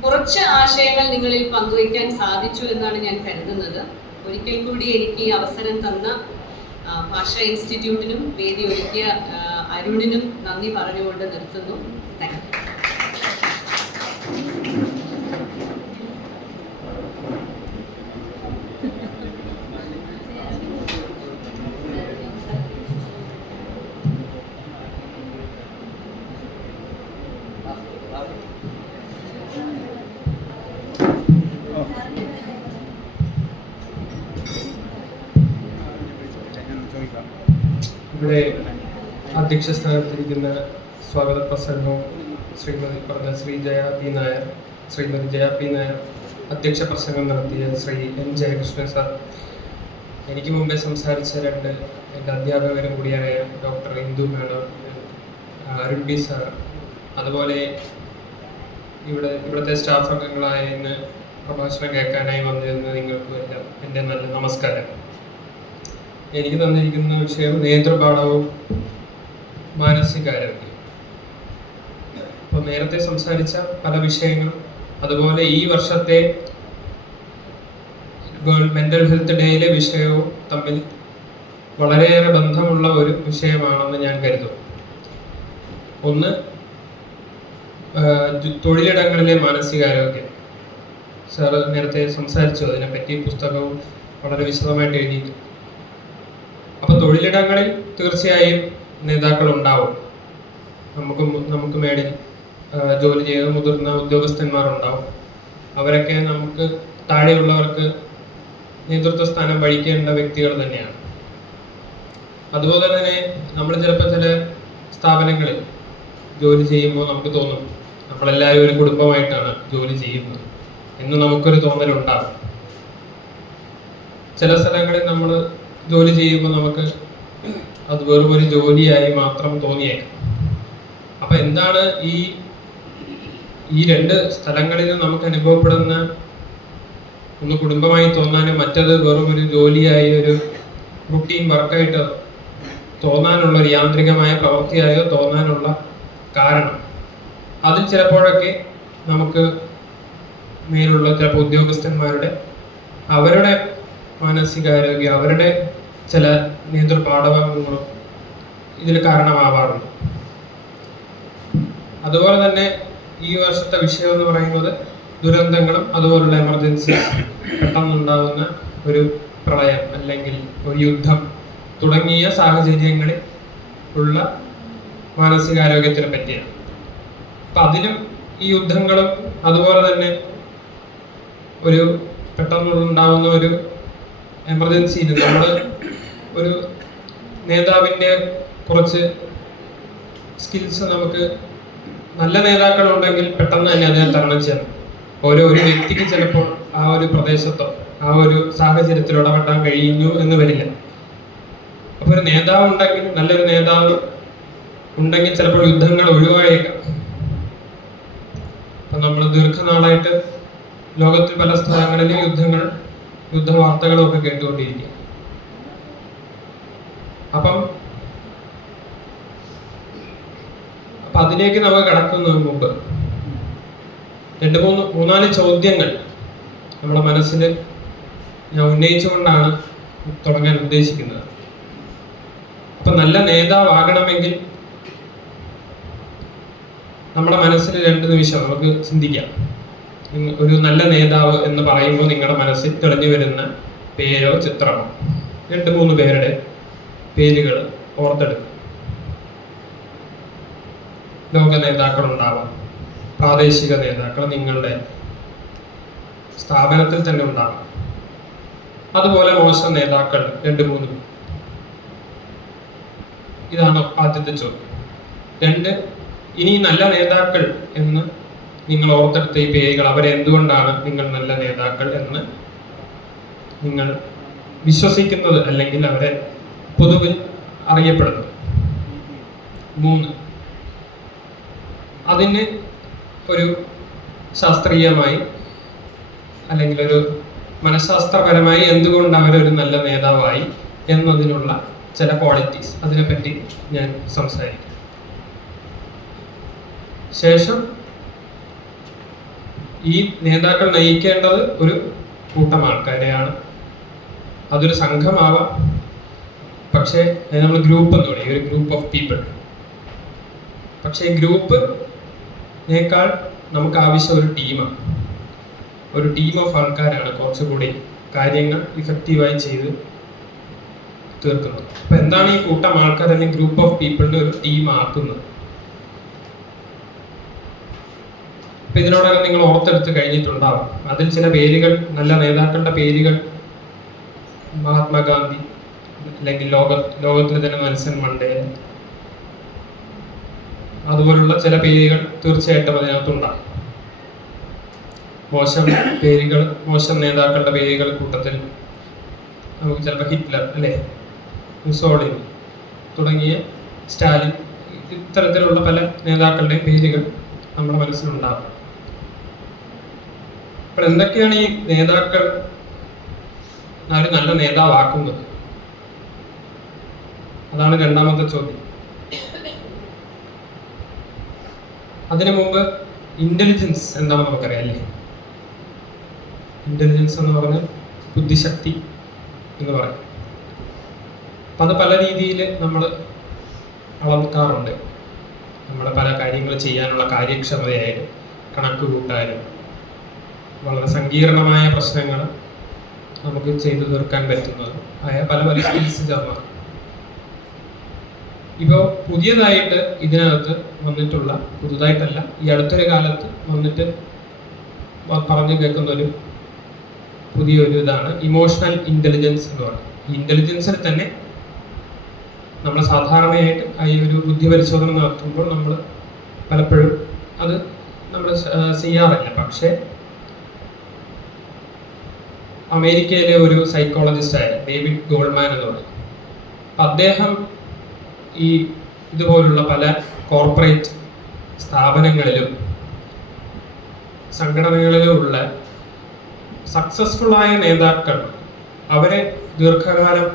കുറച്ച് ആശയങ്ങൾ നിങ്ങളിൽ പങ്കുവയ്ക്കാൻ സാധിച്ചു എന്നാണ് ഞാൻ കരുതുന്നത്. ഒരിക്കൽ കൂടി എനിക്ക് ഈ അവസരം തന്ന ഭാഷാ ഇൻസ്റ്റിറ്റ്യൂട്ടിനും വേദി ഒരുക്കിയ അരുണിനും നന്ദി പറഞ്ഞുകൊണ്ട് നിർത്തുന്നു. Thank you. ഇവിടെ അധ്യക്ഷ സ്ഥാനത്തിരിക്കുന്ന സ്വാഗത പ്രസംഗവും ശ്രീമതി ജയ പി നായർ അധ്യക്ഷ പ്രസംഗം നടത്തിയ ശ്രീ N. ജയകൃഷ്ണൻ സാർ, എനിക്ക് മുമ്പേ സംസാരിച്ച എൻ്റെ അധ്യാപകരും കൂടിയായ doctor Indu madam, Arun B sir, അതുപോലെ ഇവിടുത്തെ സ്റ്റാഫ് അംഗങ്ങളായ ഇന്ന് പ്രഭാഷണം കേൾക്കാനായി വന്നിരുന്ന നിങ്ങൾക്കും എല്ലാം എൻ്റെ നല്ല നമസ്കാരം. എനിക്ക് തന്നിരിക്കുന്ന വിഷയം നേതൃപാഠവും മാനസികാരോഗ്യം. അപ്പോൾ നേരത്തെ സംസാരിച്ച പല വിഷയങ്ങളും, അതുപോലെ ഈ വർഷത്തെ മെൻ്റൽ ഹെൽത്ത് ഡേയിലെ വിഷയവും തമ്മിൽ വളരെയേറെ ബന്ധമുള്ള ഒരു വിഷയമാണെന്ന് ഞാൻ കരുതുന്നു. ഒന്ന്, തൊഴിലിടങ്ങളിലെ മാനസികാരോഗ്യം. സാർ നേരത്തെ സംസാരിച്ചു, അതിനെപ്പറ്റി പുസ്തകവും വളരെ വിശദമായിട്ട് എഴുതിയിട്ടുണ്ട്. അപ്പോൾ തൊഴിലിടങ്ങളിൽ തീർച്ചയായും നേതാക്കൾ ഉണ്ടാവും, നമുക്ക് മേളിൽ ജോലി ചെയ്ത മുതിർന്ന ഉദ്യോഗസ്ഥന്മാരുണ്ടാവും. അവരൊക്കെ നമുക്ക് താഴെയുള്ളവർക്ക് നേതൃത്വ സ്ഥാനം വഹിക്കേണ്ട വ്യക്തികൾ തന്നെയാണ്. അതുപോലെ തന്നെ നമ്മൾ ചിലപ്പോൾ ചില സ്ഥാപനങ്ങളിൽ ജോലി ചെയ്യുമ്പോൾ നമുക്ക് തോന്നും നമ്മളെല്ലാവരും ഒരു കുടുംബമായിട്ടാണ് ജോലി ചെയ്യുന്നത് എന്ന് നമുക്കൊരു തോന്നലുണ്ടാകും. ചില സ്ഥലങ്ങളിൽ നമ്മൾ ജോലി ചെയ്യുമ്പോൾ നമുക്ക് അത് വെറും ഒരു ജോലിയായി മാത്രം തോന്നിയേക്കാം. അപ്പം എന്താണ് ഈ രണ്ട് സ്ഥലങ്ങളിൽ നമുക്ക് അനുഭവപ്പെടുന്ന, ഒന്ന് കുടുംബമായി തോന്നാനും മറ്റത് വെറും ഒരു ജോലിയായി ഒരു റുട്ടീൻ വർക്കായിട്ട് തോന്നാനുള്ള ഒരു യാന്ത്രികമായ പ്രവൃത്തിയായോ തോന്നാനുള്ള കാരണം? അതിൽ ചിലപ്പോഴൊക്കെ നമുക്ക് മേലുള്ള ചിലപ്പോൾ ഉദ്യോഗസ്ഥന്മാരുടെ അവരുടെ മാനസികാരോഗ്യം, അവരുടെ ചില നേതൃപാഠങ്ങളും ഇതിൽ കാരണമാവാറുണ്ട്. അതുപോലെ തന്നെ ഈ വർഷത്തെ വിഷയം എന്ന് പറയുന്നത് ദുരന്തങ്ങളും അതുപോലുള്ള എമർജൻസി, പെട്ടെന്നുണ്ടാകുന്ന ഒരു പ്രളയം അല്ലെങ്കിൽ ഒരു യുദ്ധം തുടങ്ങിയ സാഹചര്യങ്ങളിൽ ഉള്ള മാനസികാരോഗ്യത്തിനെ പറ്റിയാണ്. അപ്പം അതിലും ഈ യുദ്ധങ്ങളും അതുപോലെ തന്നെ ഒരു പെട്ടെന്നുണ്ടാകുന്ന ഒരു എമർജൻസിയിൽ നമ്മൾ ഒരു നേതാവിൻ്റെ കുറച്ച് സ്കിൽസ് നമുക്ക് നല്ല നേതാക്കൾ ഉണ്ടെങ്കിൽ പെട്ടെന്ന് തന്നെ അതിനെ തരണം ചെയ്യണം. ഒരു വ്യക്തിക്ക് ചിലപ്പോൾ ആ ഒരു പ്രദേശത്തോ ആ ഒരു സാഹചര്യത്തിൽ ഇടപെടാൻ കഴിഞ്ഞു എന്ന് വരില്ല. അപ്പൊ ഒരു നേതാവ് ഉണ്ടെങ്കിൽ, നല്ലൊരു നേതാവ് ഉണ്ടെങ്കിൽ ചിലപ്പോൾ യുദ്ധങ്ങൾ ഒഴിവായേക്കാം. അപ്പൊ നമ്മൾ ദീർഘനാളായിട്ട് ലോകത്തിൽ പല സ്ഥലങ്ങളിലും യുദ്ധവാർത്തകളും ഒക്കെ കേട്ടുകൊണ്ടിരിക്കുക. അപ്പം അതിലേക്ക് നമുക്ക് കടക്കുന്നതിന് മുമ്പ് മൂന്നാല് ചോദ്യങ്ങൾ നമ്മുടെ മനസ്സിൽ ഞാൻ ഉന്നയിച്ചുകൊണ്ടാണ് തുടങ്ങാൻ ഉദ്ദേശിക്കുന്നത്. അപ്പൊ നല്ല നേതാവാകണമെങ്കിൽ നമ്മുടെ മനസ്സിൽ 2 നിമിഷം നമുക്ക് ചിന്തിക്കാം. ഒരു നല്ല നേതാവ് എന്ന് പറയുമ്പോൾ നിങ്ങളുടെ മനസ്സിൽ തെളിഞ്ഞു വരുന്ന പേരോ ചിത്രമോ 2-3 പേരുടെ പേരുകൾ ഓർത്തെടുക്കും. ലോക നേതാക്കൾ ഉണ്ടാവാം, പ്രാദേശിക നേതാക്കൾ നിങ്ങളുടെ സ്ഥാപനത്തിൽ തന്നെ ഉണ്ടാവാം, അതുപോലെ മോശം നേതാക്കൾ 2-3. ഇതാണ് ആദ്യത്തെ ചോദ്യം. 2, ഇനി നല്ല നേതാക്കൾ എന്ന് നിങ്ങൾ ഓർത്തെടുത്ത ഈ പേരുകൾ, അവരെന്തുകൊണ്ടാണ് നിങ്ങൾ നല്ല നേതാക്കൾ എന്ന് നിങ്ങൾ വിശ്വസിക്കുന്നത് അല്ലെങ്കിൽ അവരെ പൊതുവിൽ അറിയപ്പെടുന്നത്? 3, അതിന് ഒരു ശാസ്ത്രീയമായി അല്ലെങ്കിൽ ഒരു മനഃശാസ്ത്രപരമായി എന്തുകൊണ്ട് അവരൊരു നല്ല നേതാവായി എന്നതിനുള്ള ചില ക്വാളിറ്റീസ്, അതിനെപ്പറ്റി ഞാൻ സംസാരിക്കും. ശേഷം ഈ നേതാക്കൾ നയിക്കേണ്ടത് ഒരു കൂട്ടം ആൾക്കാരെയാണ്. അതൊരു സംഘമാവാം, പക്ഷേ നമ്മൾ ഗ്രൂപ്പ് എന്ന് പറയും, ഒരു ഗ്രൂപ്പ് ഓഫ് പീപ്പിൾ. പക്ഷേ ഈ ഗ്രൂപ്പിനേക്കാൾ നമുക്ക് ആവശ്യം ഒരു ടീമാണ്. ഒരു ടീം ഓഫ് ആൾക്കാരാണ് കുറച്ചുകൂടി കാര്യങ്ങൾ ഇഫക്റ്റീവായി ചെയ്ത് തീർക്കുന്നത്. അപ്പൊ എന്താണ് ഈ കൂട്ടം ആൾക്കാർ അല്ലെങ്കിൽ ഗ്രൂപ്പ് ഓഫ് പീപ്പിളിനെ ഒരു ടീം ആക്കുന്നത്? അപ്പൊ ഇതിനോടകം നിങ്ങൾ ഓർത്തെടുത്ത് കഴിഞ്ഞിട്ടുണ്ടാവും. അതിൽ ചില പേരുകൾ, നല്ല നേതാക്കളുടെ പേരുകൾ, മഹാത്മാഗാന്ധി അല്ലെങ്കിൽ ലോകത്തിലെ തന്നെ നെൽസൺ മണ്ടേല, അതുപോലുള്ള ചില പേരുകൾ തീർച്ചയായിട്ടും അതിനകത്തുണ്ടാകും. മോശം നേതാക്കളുടെ പേരുകൾ കൂട്ടത്തിൽ നമുക്ക് ചിലപ്പോൾ ഹിറ്റ്ലർ, അല്ലേ, മുസോളിനി തുടങ്ങിയ സ്റ്റാലിൻ, ഇത്തരത്തിലുള്ള പല നേതാക്കളുടെയും പേരുകൾ നമ്മുടെ മനസ്സിലുണ്ടാകും. അപ്പോൾ എന്തൊക്കെയാണ് ഈ നേതാക്കൾ ഒരു നല്ല നേതാവാക്കുന്നത്? അതാണ് രണ്ടാമത്തെ ചോദ്യം. അതിനു മുമ്പ് ഇന്റലിജൻസ് എന്താണെന്ന് നമുക്കറിയാം, അല്ലേ? ഇന്റലിജൻസ് എന്ന് പറഞ്ഞാൽ ബുദ്ധിശക്തി എന്ന് പറയും. അപ്പം അത് പല രീതിയിൽ നമ്മൾ അളക്കാറുണ്ട്. നമ്മൾ പല കാര്യങ്ങൾ ചെയ്യാനുള്ള കാര്യക്ഷമതയായാലും കണക്ക് കൂട്ടാനും വളരെ സങ്കീർണമായ പ്രശ്നങ്ങൾ നമുക്ക് ചെയ്തു തീർക്കാൻ പറ്റുന്നത് ആയ പല സ്കിൽസ് ചേർന്നാണ്. ഇപ്പോൾ പുതിയതായിട്ട് ഇതിനകത്ത് വന്നിട്ടുള്ള, പുതുതായിട്ടല്ല, ഈ അടുത്തൊരു കാലത്ത് വന്നിട്ട് പറഞ്ഞു കേൾക്കുന്നൊരു പുതിയൊരു ഇതാണ് ഇമോഷണൽ ഇൻ്റലിജൻസ് എന്ന് പറയുന്നത്. ഈ ഇൻ്റലിജൻസിൽ തന്നെ നമ്മൾ സാധാരണയായിട്ട് ഈ ഒരു ബുദ്ധി പരിശോധന നടത്തുമ്പോൾ നമ്മൾ പലപ്പോഴും അത് നമ്മൾ ചെയ്യാറില്ല. പക്ഷേ അമേരിക്കയിലെ ഒരു സൈക്കോളജിസ്റ്റായ ഡേവിഡ് ഗോൾമാൻ എന്ന് പറയും. അദ്ദേഹം ഈ ഇതുപോലുള്ള പല കോർപ്പറേറ്റ് സ്ഥാപനങ്ങളിലും സംഘടനകളിലുമുള്ള സക്സസ്ഫുള്ളായ നേതാക്കൾ, അവരെ ദീർഘകാലം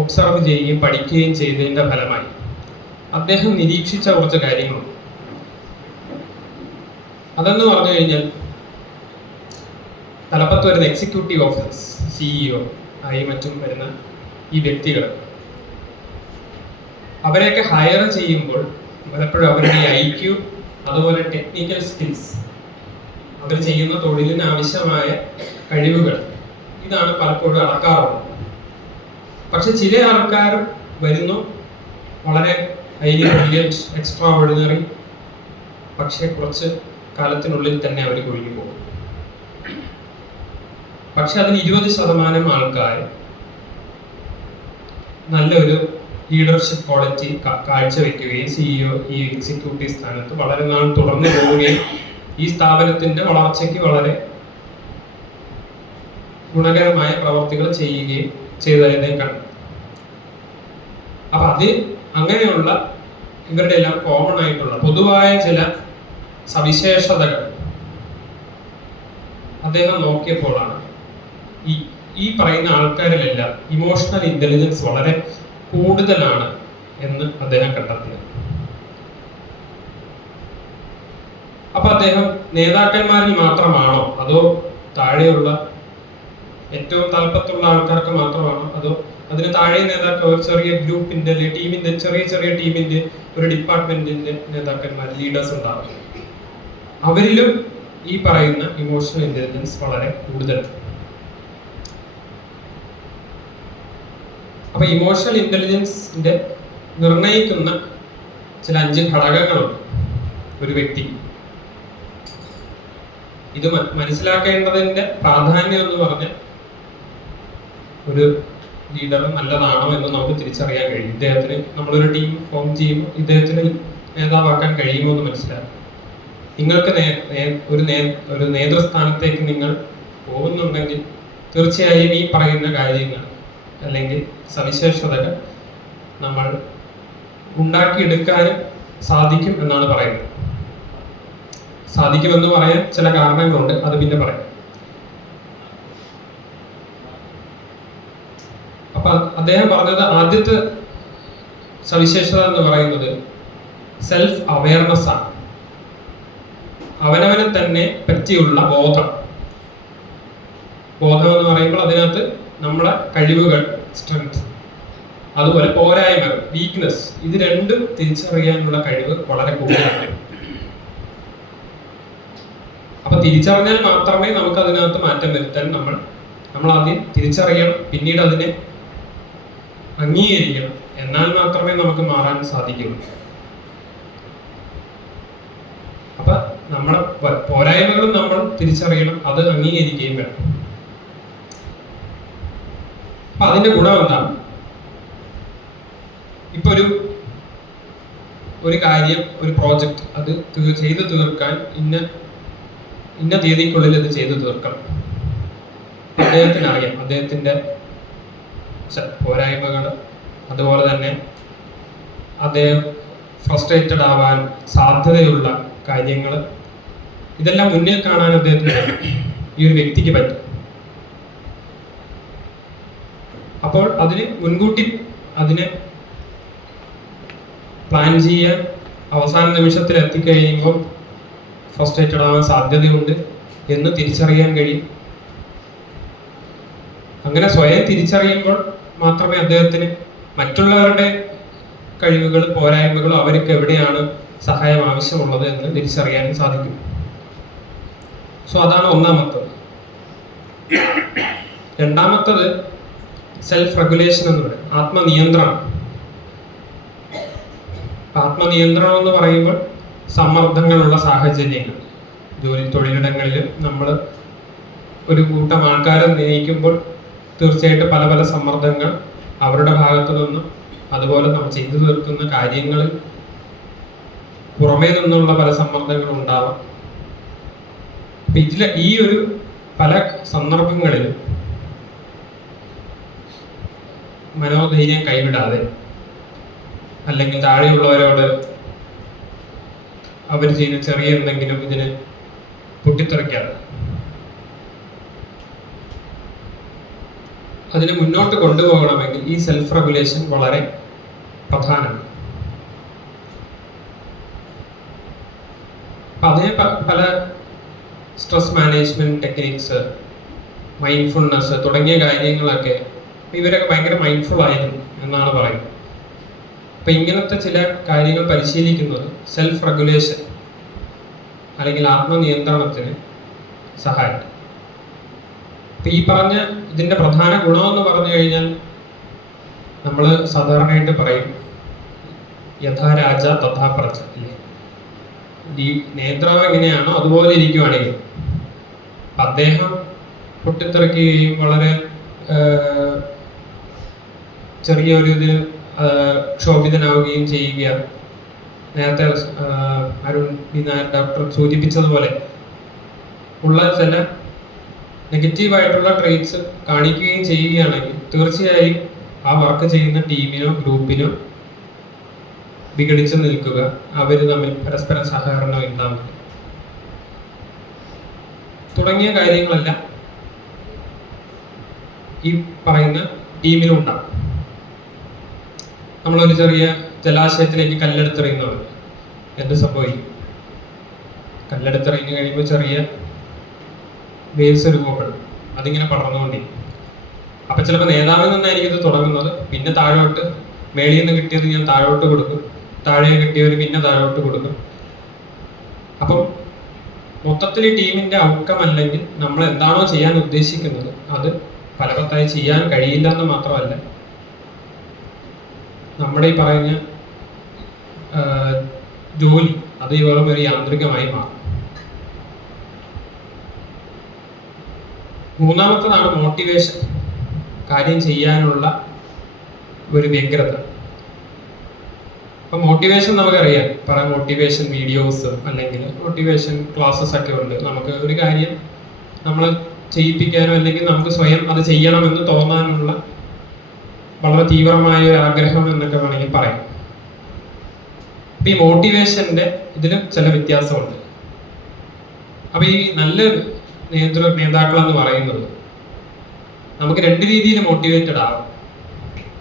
ഒബ്സർവ് ചെയ്യുകയും പഠിക്കുകയും ചെയ്തതിൻ്റെ ഫലമായി അദ്ദേഹം നിരീക്ഷിച്ച കുറച്ച് കാര്യങ്ങളുണ്ട്. അതെന്ന് പറഞ്ഞു കഴിഞ്ഞാൽ തലപ്പത്ത് വരുന്ന എക്സിക്യൂട്ടീവ് ഓഫീസേഴ്സ്, CEO ആയി മറ്റും വരുന്ന ഈ വ്യക്തികൾ, അവരെയൊക്കെ ഹയർ ചെയ്യുമ്പോൾ പലപ്പോഴും അവരുടെ IQ, അതുപോലെ ടെക്നിക്കൽ സ്കിൽസ്, അവർ ചെയ്യുന്ന തൊഴിലിന് ആവശ്യമായ കഴിവുകൾ, ഇതാണ് പലപ്പോഴും അളക്കാറുള്ളത്. പക്ഷെ ചില ആൾക്കാർ വരുന്നു, വളരെ ഹൈലി ബ്രില്യൻറ്റ്, എക്സ്ട്രാ ഓർഡിനറി, പക്ഷെ കുറച്ച് കാലത്തിനുള്ളിൽ തന്നെ അവർ കൊഴിഞ്ഞു പോകും. പക്ഷെ അതിന് 20% ആൾക്കാർ നല്ലൊരു ലീഡർഷിപ്പ് ക്വാളിറ്റി കാഴ്ചവെക്കുകയും CEO ഈ എക്സിക്യൂട്ടീവ് സ്ഥാനത്ത് വളരെ നാൾ തുടർന്നു പോവുകയും ഈ സ്ഥാപനത്തിന്റെ വളർച്ചയ്ക്ക് വളരെ ഗുണകരമായ പ്രവർത്തികൾ ചെയ്യുകയും ചെയ്തതിനെ കണ്ടു. അപ്പൊ അങ്ങനെയുള്ള ഇവരുടെ എല്ലാം കോമൺ ആയിട്ടുള്ള പൊതുവായ ചില സവിശേഷതകൾ അദ്ദേഹം നോക്കിയപ്പോഴാണ് ഈ പറയുന്ന ആൾക്കാരിലെല്ലാം ഇമോഷണൽ ഇന്റലിജൻസ് വളരെ കൂടുതലാണ് എന്ന് അദ്ദേഹം കണ്ടെത്തിയത്. അപ്പൊ അദ്ദേഹം നേതാക്കന്മാരിൽ മാത്രമാണോ അതോ താഴെയുള്ള ഏറ്റവും തലപ്പത്തുള്ള ആൾക്കാർക്ക് മാത്രമാണോ അതോ അതിന് താഴെ നേതാക്കൾ ഒരു ചെറിയ ഗ്രൂപ്പിന്റെ ടീമിന്റെ ചെറിയ ടീമിന്റെ ഒരു ഡിപ്പാർട്ട്മെന്റിന്റെ നേതാക്കന്മാർ ലീഡേഴ്സ് ഉണ്ടാവും, അവരിലും ഈ പറയുന്ന ഇമോഷണൽ ഇന്റലിജൻസ് വളരെ കൂടുതലാണ്. അപ്പൊ ഇമോഷണൽ ഇന്റലിജൻസിന്റെ നിർണയിക്കുന്ന ചില 5 ഘടകങ്ങളുണ്ട് ഒരു വ്യക്തി. ഇത് മനസ്സിലാക്കേണ്ടതിന്റെ പ്രാധാന്യം എന്ന് പറഞ്ഞാൽ ഒരു ലീഡർ നല്ലതാണോ എന്ന് നമുക്ക് തിരിച്ചറിയാൻ കഴിയും. ഇദ്ദേഹത്തിന് നമ്മളൊരു ടീം ഫോം ചെയ്യുമ്പോൾ ഇദ്ദേഹത്തിന് നേതാവാക്കാൻ കഴിയുമോ എന്ന് മനസ്സിലാക്കും. നിങ്ങൾക്ക് ഒരു നേതൃസ്ഥാനത്തേക്ക് നിങ്ങൾ പോകുന്നുണ്ടെങ്കിൽ തീർച്ചയായും ഈ പറയുന്ന കാര്യങ്ങൾ അല്ലെങ്കിൽ സവിശേഷതകൾ നമ്മൾ ഉണ്ടാക്കിയെടുക്കാനും സാധിക്കും എന്നാണ് പറയുന്നത്. സാധിക്കുമെന്ന് പറയാൻ ചില കാരണങ്ങളുണ്ട്, അത് പിന്നെ പറയാം. അപ്പൊ അദ്ദേഹം പറഞ്ഞത് ആദ്യത്തെ സവിശേഷത എന്ന് പറയുന്നത് സെൽഫ് അവയർനെസ് ആണ്. അവനവനെ തന്നെ പറ്റിയുള്ള ബോധം എന്ന് പറയുമ്പോൾ അതിനകത്ത് നമ്മളെ കഴിവുകൾ, സ്ട്രെങ്ത്, അതുപോലെ പോരായ്മകൾ, വീക്ക്നെസ്, ഇത് രണ്ടും തിരിച്ചറിയാനുള്ള കഴിവ് വളരെ കൂടുതലാണ്. അപ്പൊ തിരിച്ചറിഞ്ഞാൽ മാത്രമേ നമുക്ക് അതിനകത്ത് മാറ്റം വരുത്താൻ നമ്മൾ ആദ്യം തിരിച്ചറിയണം, പിന്നീട് അതിനെ അംഗീകരിക്കണം. എന്നാൽ മാത്രമേ നമുക്ക് മാറാൻ സാധിക്കുള്ളൂ. അപ്പൊ നമ്മളെ പോരായ്മകളും നമ്മൾ തിരിച്ചറിയണം, അത് അംഗീകരിക്കുകയും വേണം. അപ്പൊ അതിന്റെ ഗുണം എന്താണ്? ഇപ്പൊ ഒരു കാര്യം, ഒരു പ്രോജക്റ്റ്, അത് ചെയ്തു തീർക്കാൻ ഇന്ന തീയതിക്കുള്ളിൽ അത് ചെയ്തു തീർക്കണം. അദ്ദേഹത്തിന് അറിയാം അദ്ദേഹത്തിന്റെ പോരായ്മകൾ, അതുപോലെ തന്നെ അദ്ദേഹം ഫ്രസ്ട്രേറ്റഡ് ആവാൻ സാധ്യതയുള്ള കാര്യങ്ങൾ, ഇതെല്ലാം മുന്നിൽ കാണാൻ അദ്ദേഹത്തിന് ഈ ഒരു വ്യക്തിക്ക് പറ്റും. അപ്പോൾ മുൻകൂട്ടി അതിനെ പ്ലാൻ ചെയ്യാൻ അവസാന നിമിഷത്തിൽ എത്തിക്കഴിയുമ്പോൾ ഫ്രസ്ട്രേറ്റഡ് ആവാൻ സാധ്യതയുണ്ട് എന്ന് തിരിച്ചറിയാൻ കഴിയും. അങ്ങനെ സ്വയം തിരിച്ചറിയുമ്പോൾ മാത്രമേ അദ്ദേഹത്തിന് മറ്റുള്ളവരുടെ കഴിവുകൾ, പോരായ്മകളും അവർക്ക് എവിടെയാണ് സഹായം ആവശ്യമുള്ളത് എന്ന് തിരിച്ചറിയാനും സാധിക്കും. സോ അതാണ് ഒന്നാമത്തത്. രണ്ടാമത്തത് സെൽഫ് റെഗുലേഷൻ എന്ന് പറയും, ആത്മനിയന്ത്രണം. ആത്മനിയന്ത്രണം എന്ന് പറയുമ്പോൾ സമ്മർദ്ദങ്ങളുള്ള സാഹചര്യങ്ങൾ, തൊഴിലിടങ്ങളിൽ നമ്മൾ ഒരു കൂട്ടം ആൾക്കാരെ നയിക്കുമ്പോൾ തീർച്ചയായിട്ടും പല പല സമ്മർദ്ദങ്ങൾ അവരുടെ ഭാഗത്തു നിന്നും, അതുപോലെ നമ്മൾ ചെയ്തു തീർക്കുന്ന കാര്യങ്ങളിൽ പുറമേ നിന്നുള്ള പല സമ്മർദ്ദങ്ങളും ഉണ്ടാവാം. ഈ ഒരു പല സന്ദർഭങ്ങളിലും മനോധൈര്യം കൈവിടാതെ, അല്ലെങ്കിൽ താഴെയുള്ളവരോട് അവർ ചെയ്യുന്ന ചെറിയ എന്തെങ്കിലും ഇതിന് പൊട്ടിത്തെറിക്കാതെ അതിനെ മുന്നോട്ട് കൊണ്ടുപോകണമെങ്കിൽ ഈ സെൽഫ് റെഗുലേഷൻ വളരെ പ്രധാനമാണ്. അതിന് പല സ്ട്രെസ് മാനേജ്മെന്റ് ടെക്നിക്സ്, മൈൻഡ്ഫുൾനെസ് തുടങ്ങിയ കാര്യങ്ങളൊക്കെ ഇവരൊക്കെ ഭയങ്കര മൈൻഡ്ഫുൾ ആയിരുന്നു എന്നാണ് പറയുന്നത്. അപ്പൊ ഇങ്ങനത്തെ ചില കാര്യങ്ങൾ പരിശീലിക്കുന്നത് സെൽഫ് റെഗുലേഷൻ അല്ലെങ്കിൽ ആത്മനിയന്ത്രണത്തിന് സഹായിക്കും. അപ്പൊ ഈ പറഞ്ഞ ഇതിന്റെ പ്രധാന ഗുണമെന്ന് പറഞ്ഞു കഴിഞ്ഞാൽ നമ്മൾ സാധാരണയായിട്ട് പറയും യഥാ രാജ തഥാ പ്രജ. ഈ നേതാവ് എങ്ങനെയാണോ അതുപോലെ ഇരിക്കുവാണെങ്കിൽ അദ്ദേഹം പൊട്ടിത്തെറിക്കുകയും വളരെ ചെറിയൊരു ഇതിന് ക്ഷോഭിതനാവുകയും ചെയ്യുക, നേരത്തെ അരുൺ ബി നായർ ഡോക്ടർ സൂചിപ്പിച്ചതുപോലെ ഉള്ള ചില നെഗറ്റീവായിട്ടുള്ള ട്രേറ്റ്സ് കാണിക്കുകയും ചെയ്യുകയാണെങ്കിൽ തീർച്ചയായും ആ വർക്ക് ചെയ്യുന്ന ടീമിനോ ഗ്രൂപ്പിനോ വിഘടിച്ച് നിൽക്കുക, അവർ തമ്മിൽ പരസ്പര സഹകരണം ഉണ്ടാവുക തുടങ്ങിയ കാര്യങ്ങളെല്ലാം ഈ പറയുന്ന ടീമിലും ഉണ്ടാകും. നമ്മളൊരു ചെറിയ ജലാശയത്തിലേക്ക് കല്ലെടുത്തെറിയുന്നവർ എന്ത് സംഭവിക്കും? കല്ലെടുത്തെറിഞ്ഞ് കഴിയുമ്പോൾ ചെറിയ വേവ്സ് രൂപപ്പെടും, അതിങ്ങനെ പടർന്നുകൊണ്ടിരിക്കും. അപ്പം ചിലപ്പോൾ നേതാവിൽ നിന്നായിരിക്കും ഇത് തുടങ്ങുന്നത്, പിന്നെ താഴോട്ട് മേളിൽ നിന്ന് കിട്ടിയത് ഞാൻ താഴോട്ട് കൊടുക്കും, താഴെ കിട്ടിയവർ പിന്നെ താഴോട്ട് കൊടുക്കും. അപ്പം മൊത്തത്തിൽ ഈ ടീമിൻ്റെ ഔട്ട്കം അല്ലെങ്കിൽ നമ്മൾ എന്താണോ ചെയ്യാൻ ഉദ്ദേശിക്കുന്നത് അത് ഫലവത്തായി ചെയ്യാൻ കഴിയില്ല എന്ന് മാത്രമല്ല, നമ്മുടെ ഈ പറയുന്ന ജോലി അത് വെറും ഒരു യാന്ത്രികമായി മാറും. മൂന്നാമത്തതാണ് മോട്ടിവേഷൻ, കാര്യം ചെയ്യാനുള്ള ഒരു വ്യഗ്രത. അപ്പം മോട്ടിവേഷൻ നമുക്കറിയാം, പറയാം മോട്ടിവേഷൻ വീഡിയോസ് അല്ലെങ്കിൽ മോട്ടിവേഷൻ ക്ലാസ്സസ് ഒക്കെ ഉണ്ട്. നമുക്ക് ഒരു കാര്യം നമ്മൾ ചെയ്യിപ്പിക്കാനോ അല്ലെങ്കിൽ നമുക്ക് സ്വയം അത് ചെയ്യണമെന്ന് തോന്നാനുള്ള വളരെ തീവ്രമായ ഒരു ആഗ്രഹം എന്നൊക്കെ വേണമെങ്കിൽ പറയാം. അപ്പം ഈ മോട്ടിവേഷൻ്റെ ഇതിൽ ചില വ്യത്യാസമുണ്ട്. അപ്പം ഈ നല്ല നേതാക്കൾ എന്ന് പറയുന്നത് നമുക്ക് രണ്ട് രീതിയിൽ മോട്ടിവേറ്റഡ് ആകും.